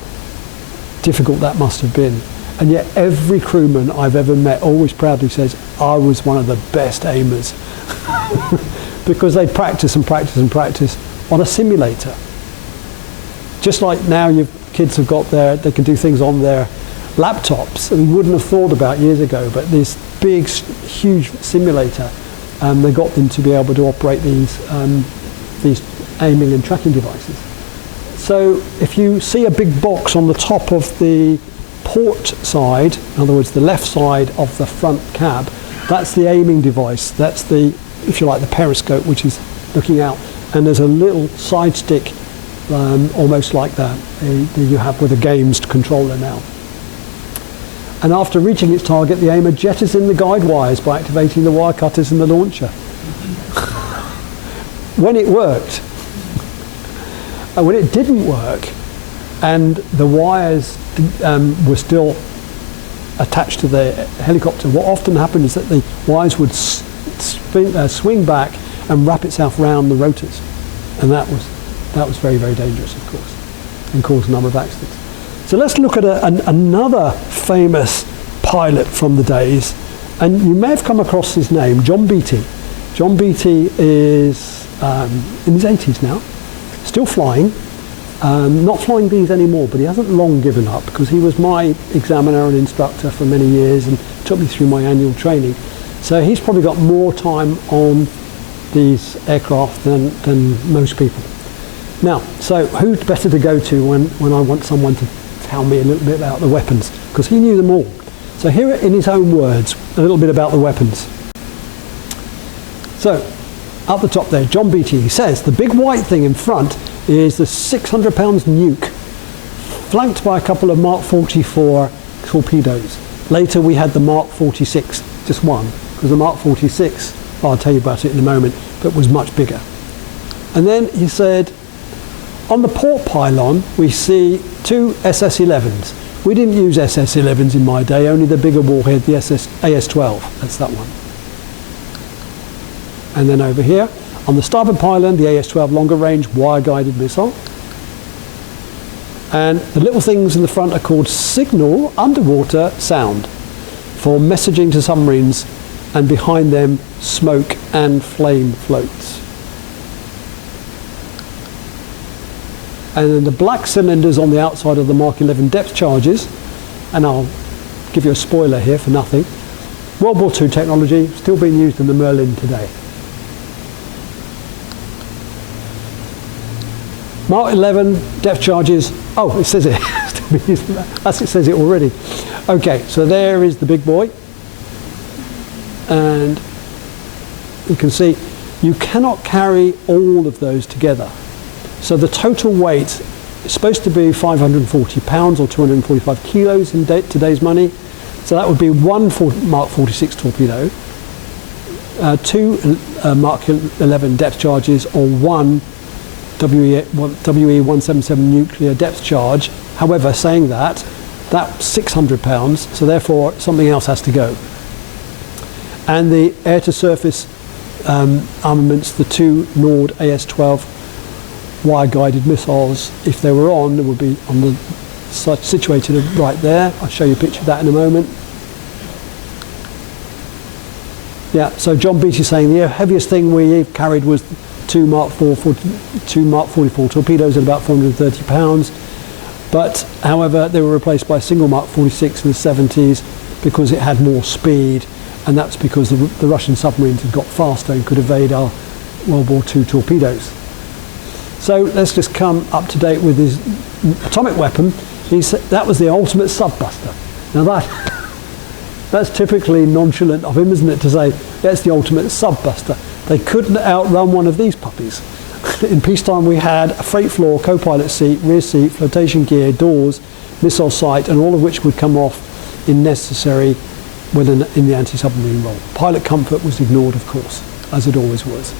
difficult that must have been? And yet every crewman I've ever met always proudly says, I was one of the best aimers. Because they practice and practice and practice on a simulator. just like now kids have got they can do things on their laptops that we wouldn't have thought about years ago, but this big, huge simulator, they got them to be able to operate these aiming and tracking devices. So if you see a big box on the top of the port side, in other words the left side of the front cab, that's the aiming device. That's the, if you like, the periscope, which is looking out, and there's a little side stick almost like that you have with a games controller now. And after reaching its target, the aimer jettons in the guide wires by activating the wire cutters in the launcher. When it worked, and when it didn't work, and the wires were still attached to the helicopter, what often happened is that the wires would swing back and wrap itself around the rotors, and that was very, very dangerous, of course, and caused a number of accidents. So let's look at another famous pilot from the days, and you may have come across his name, John Beatty. John Beatty is in his 80s now, still flying, not flying these anymore, but he hasn't long given up, because he was my examiner and instructor for many years and took me through my annual training. So he's probably got more time on these aircraft than most people. Now, so who's better to go to when I want someone to tell me a little bit about the weapons? Because he knew them all. So here in his own words, a little bit about the weapons. So, up the top there, John Beatty, he says, the big white thing in front is the 600 pounds nuke, flanked by a couple of Mark 44 torpedoes. Later we had the Mark 46, just one, because the Mark 46, I'll tell you about it in a moment, but was much bigger. And then he said, on the port pylon, we see two SS-11s. We didn't use SS-11s in my day, only the bigger warhead, the AS-12. That's that one. And then over here, on the starboard pylon, the AS-12 longer range wire-guided missile. And the little things in the front are called signal underwater sound for messaging to submarines, and behind them, smoke and flame floats. And then the black cylinders on the outside of the Mark 11 depth charges, and I'll give you a spoiler here for nothing. World War II technology, still being used in the Merlin today. Mark 11 depth charges, oh, it says it, as it says it already. Okay, so there is the big boy. And you can see you cannot carry all of those together. So the total weight is supposed to be 540 pounds or 245 kilos in today's money. So that would be one Mark 46 torpedo, two Mark 11 depth charges, or one WE-177 nuclear depth charge. However, saying that, that's 600 pounds, so therefore something else has to go. And the air-to-surface armaments, the two Nord AS-12 wire-guided missiles, if they were on, it would be on the situated right there. I'll show you a picture of that in a moment. Yeah, so John Beatty is saying the heaviest thing we carried was two Mark 44 torpedoes at about 430 pounds. But, however, they were replaced by a single Mark 46 in the 70s because it had more speed, and that's because the Russian submarines had got faster and could evade our World War II torpedoes. So let's just come up to date with his atomic weapon. That was the ultimate subbuster. Now that's typically nonchalant of him, isn't it, to say that's the ultimate subbuster. They couldn't outrun one of these puppies. In peacetime we had a freight floor, co-pilot seat, rear seat, flotation gear, doors, missile sight, and all of which would come off in necessary in the anti-submarine role. Pilot comfort was ignored, of course, as it always was.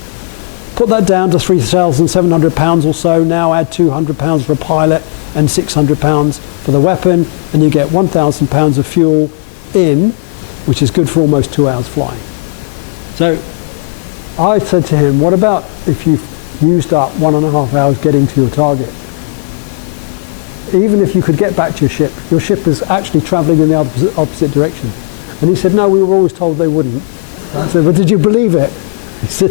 Put that down to 3,700 pounds or so. Now add 200 pounds for a pilot and 600 pounds for the weapon, and you get 1,000 pounds of fuel in, which is good for almost 2 hours flying. So I said to him, what about if you've used up 1.5 hours getting to your target? Even if you could get back to your ship is actually travelling in the opposite direction. And he said, no, we were always told they wouldn't. I said, but did you believe it? He said,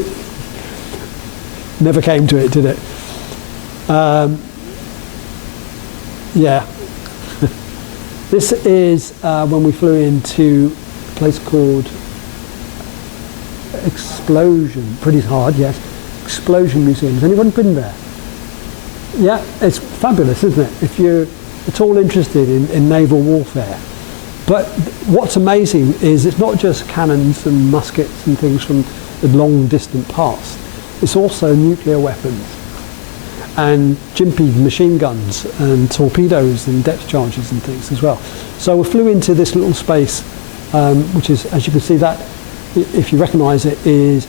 never came to it, did it? Yeah. This is when we flew into a place called Explosion, pretty hard, yes. Explosion Museum. Has anyone been there? Yeah, it's fabulous, isn't it? If you're at all interested in naval warfare. But what's amazing is it's not just cannons and muskets and things from the long distant past. It's also nuclear weapons and jimpy machine guns and torpedoes and depth charges and things as well. So we flew into this little space, which is, as you can see, that, if you recognise it, is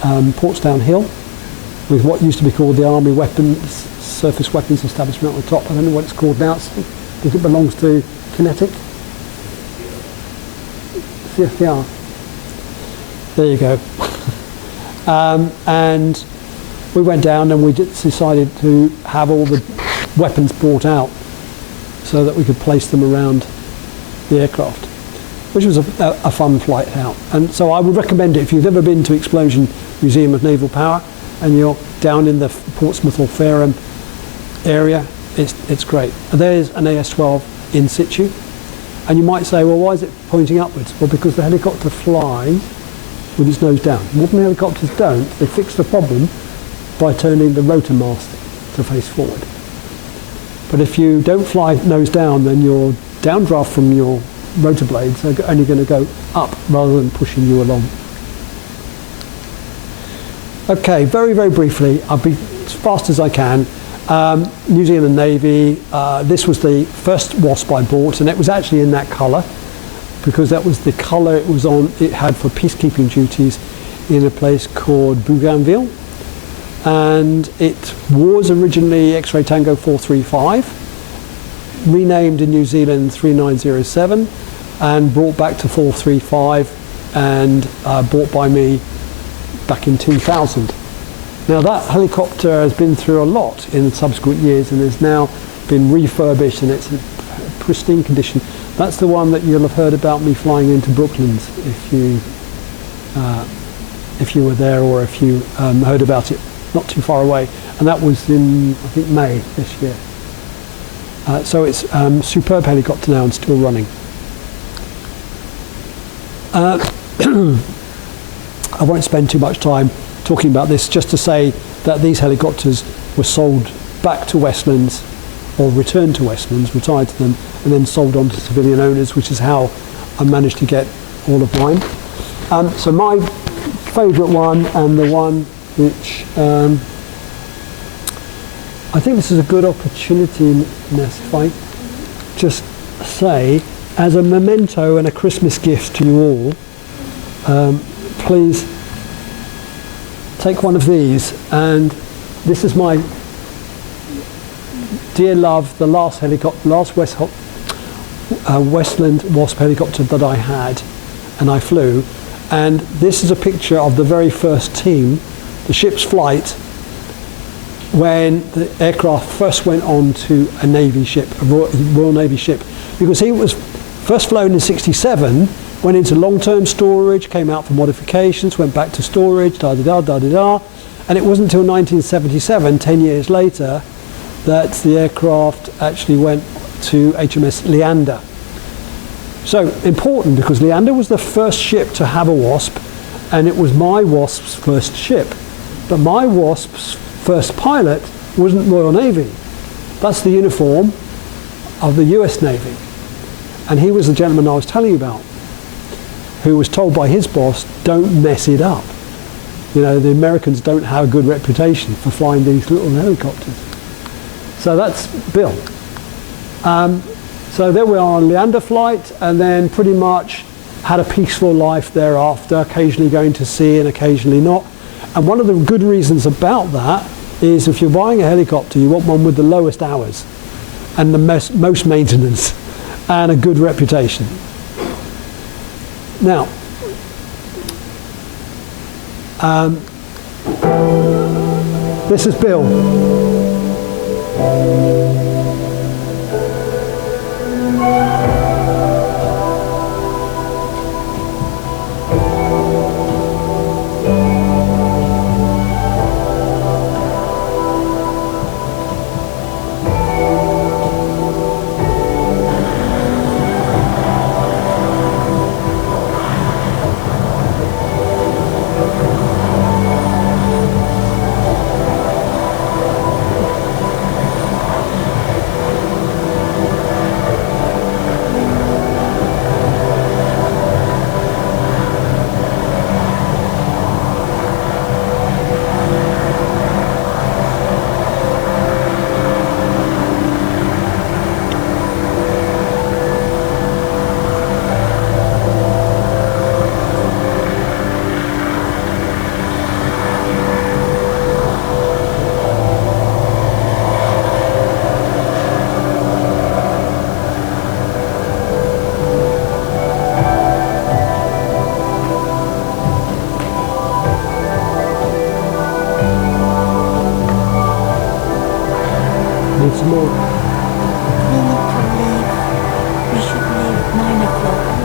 Portsdown Hill, with what used to be called the Army Weapons, Surface Weapons Establishment on the top. I don't know what it's called now. I think it belongs to Kinetic. CFPR. There you go. And we went down and we decided to have all the weapons brought out so that we could place them around the aircraft, which was a fun flight out. And so I would recommend it if you've ever been to Explosion Museum of Naval Power and you're down in the Portsmouth or Fareham area, it's great. And there's an AS-12 in situ. And you might say, well, why is it pointing upwards? Well, because the helicopter flies with its nose down. Modern helicopters don't. They fix the problem by turning the rotor mast to face forward. But if you don't fly nose down, then your downdraft from your rotor blades are only going to go up rather than pushing you along. Okay, very, very briefly, I'll be as fast as I can. New Zealand Navy, this was the first Wasp I bought, and it was actually in that colour because that was the colour it was on. It had for peacekeeping duties in a place called Bougainville, and it was originally X-Ray Tango 435, renamed in New Zealand 3907, and brought back to 435 and bought by me back in 2000. Now that helicopter has been through a lot in subsequent years and has now been refurbished and it's in pristine condition. That's the one that you'll have heard about me flying into Brooklands if you were there, or if you heard about it not too far away. And that was in, I think, May this year. So it's a superb helicopter now and still running. I won't spend too much time talking about this, just to say that these helicopters were sold back to Westlands, or returned to Westlands, retired to them, and then sold on to civilian owners, which is how I managed to get all of mine. So my favourite one, and the one which I think this is a good opportunity, Ness, if I just say, as a memento and a Christmas gift to you all, please take one of these. And this is my dear love, the last helicopter, Westland Wasp helicopter that I had and I flew. And this is a picture of the very first team, the ship's flight, when the aircraft first went on to a Navy ship, a Royal Navy ship, because he was first flown in '67, went into long-term storage, came out for modifications, went back to storage, da-da-da, da-da-da, and it wasn't until 1977, 10 years later, that the aircraft actually went to HMS Leander. So important, because Leander was the first ship to have a Wasp, and it was my Wasp's first ship. But my Wasp's first pilot wasn't Royal Navy. That's the uniform of the US Navy. And he was the gentleman I was telling you about, who was told by his boss, don't mess it up. You know, the Americans don't have a good reputation for flying these little helicopters. So that's Bill. So there we are on Leander flight, and then pretty much had a peaceful life thereafter, occasionally going to sea and occasionally not. And one of the good reasons about that is if you're buying a helicopter, you want one with the lowest hours and the most maintenance and a good reputation. Now, this is Bill.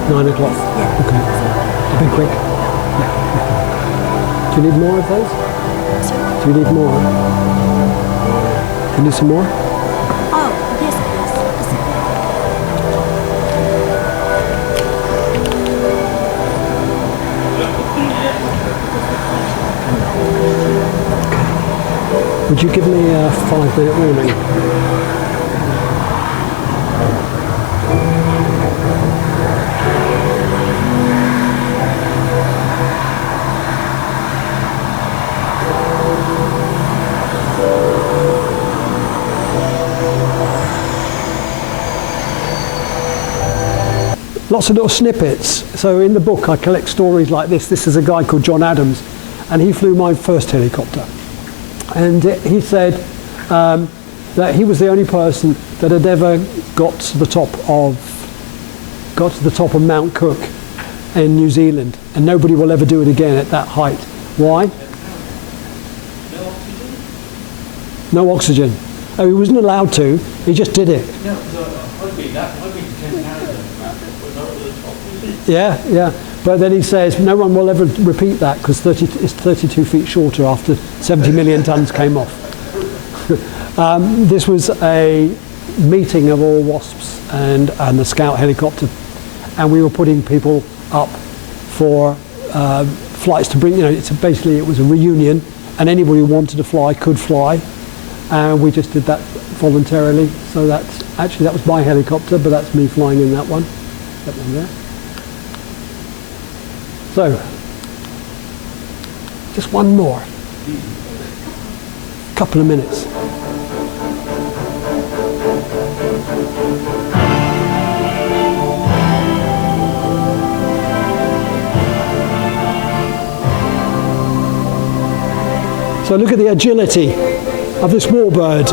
9 o'clock? Yeah. Okay. A bit quick? Yeah. Do you need more of those? Do you need more? Do you need some more? Oh, yes, please. Would you give me a 5-minute warning? Lots of little snippets. So in the book I collect stories like this. This is a guy called John Adams, and he flew my first helicopter. And he said that he was the only person that had ever got to the top of Mount Cook in New Zealand, and nobody will ever do it again at that height. Why? No oxygen. Oh, he wasn't allowed to. He just did it. No, I've been to 10 Canada, but not at the top. Yeah, yeah. But then he says no one will ever repeat that because it's 32 feet shorter after 70 million tons came off. This was a meeting of all Wasps and the Scout helicopter, and we were putting people up for flights to bring. Basically it was a reunion, and anybody who wanted to fly could fly, and we just did that voluntarily. So that was my helicopter, but that's me flying in that one. That one there. So, just one more. Couple of minutes. So look at the agility of this warbird.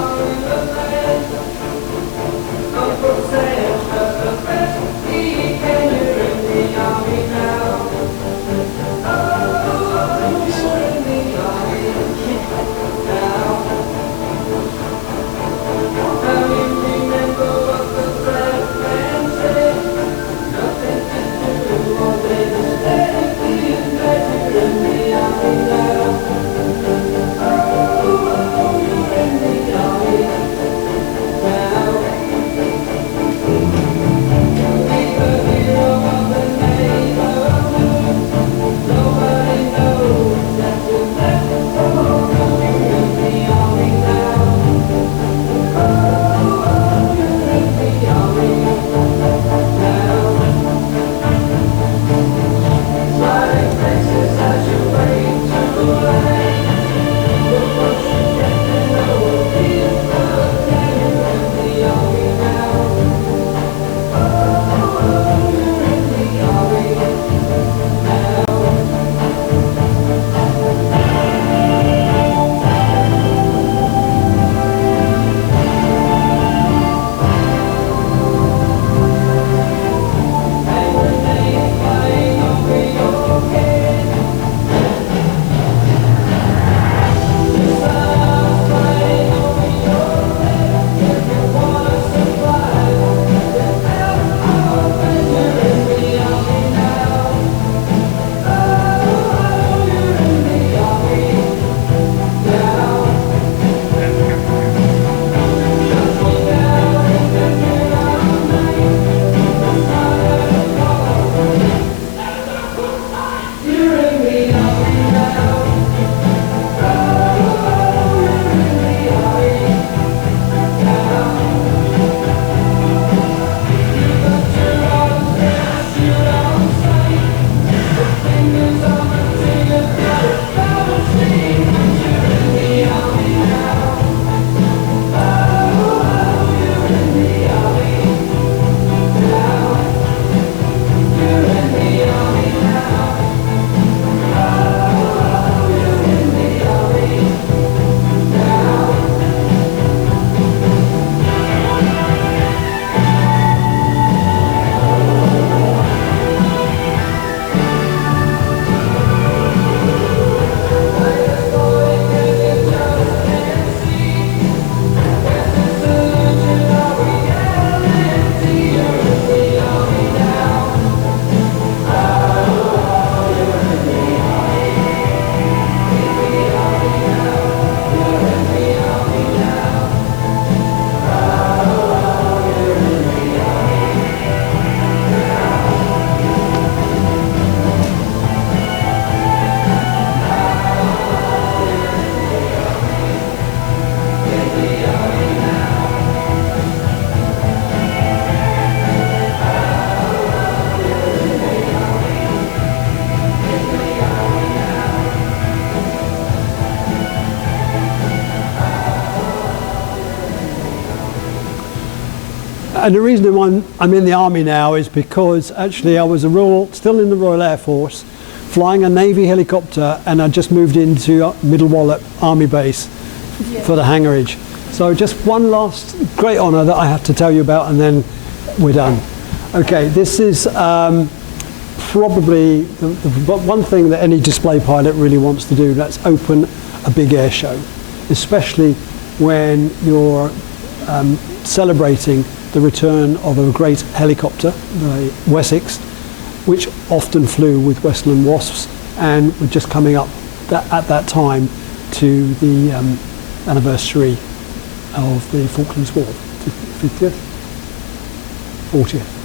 And the reason I'm in the Army now is because actually I was still in the Royal Air Force, flying a Navy helicopter, and I just moved into Middle Wallop Army Base for the hangarage. So just one last great honour that I have to tell you about, and then we're done. Okay, this is probably the one thing that any display pilot really wants to do. That's open a big air show, especially when you're celebrating the return of a great helicopter, the Wessex, which often flew with Westland Wasps, and we're just coming up at that time to the anniversary of the Falklands War, 50th, 40th.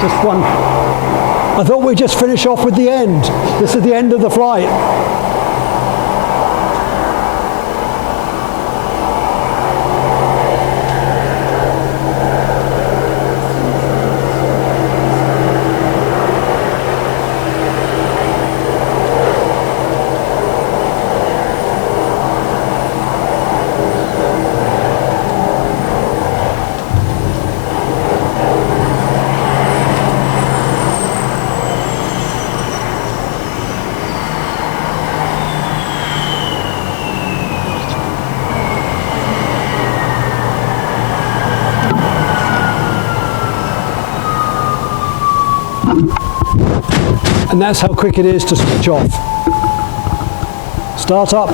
Just one. I thought we'd just finish off with the end. This is the end of the flight. And that's how quick it is to switch off. Start up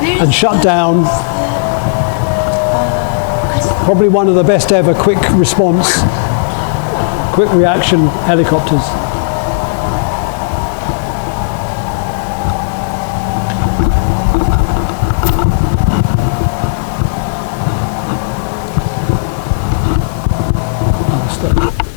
and shut down. Probably one of the best ever quick response, quick reaction helicopters. Understood.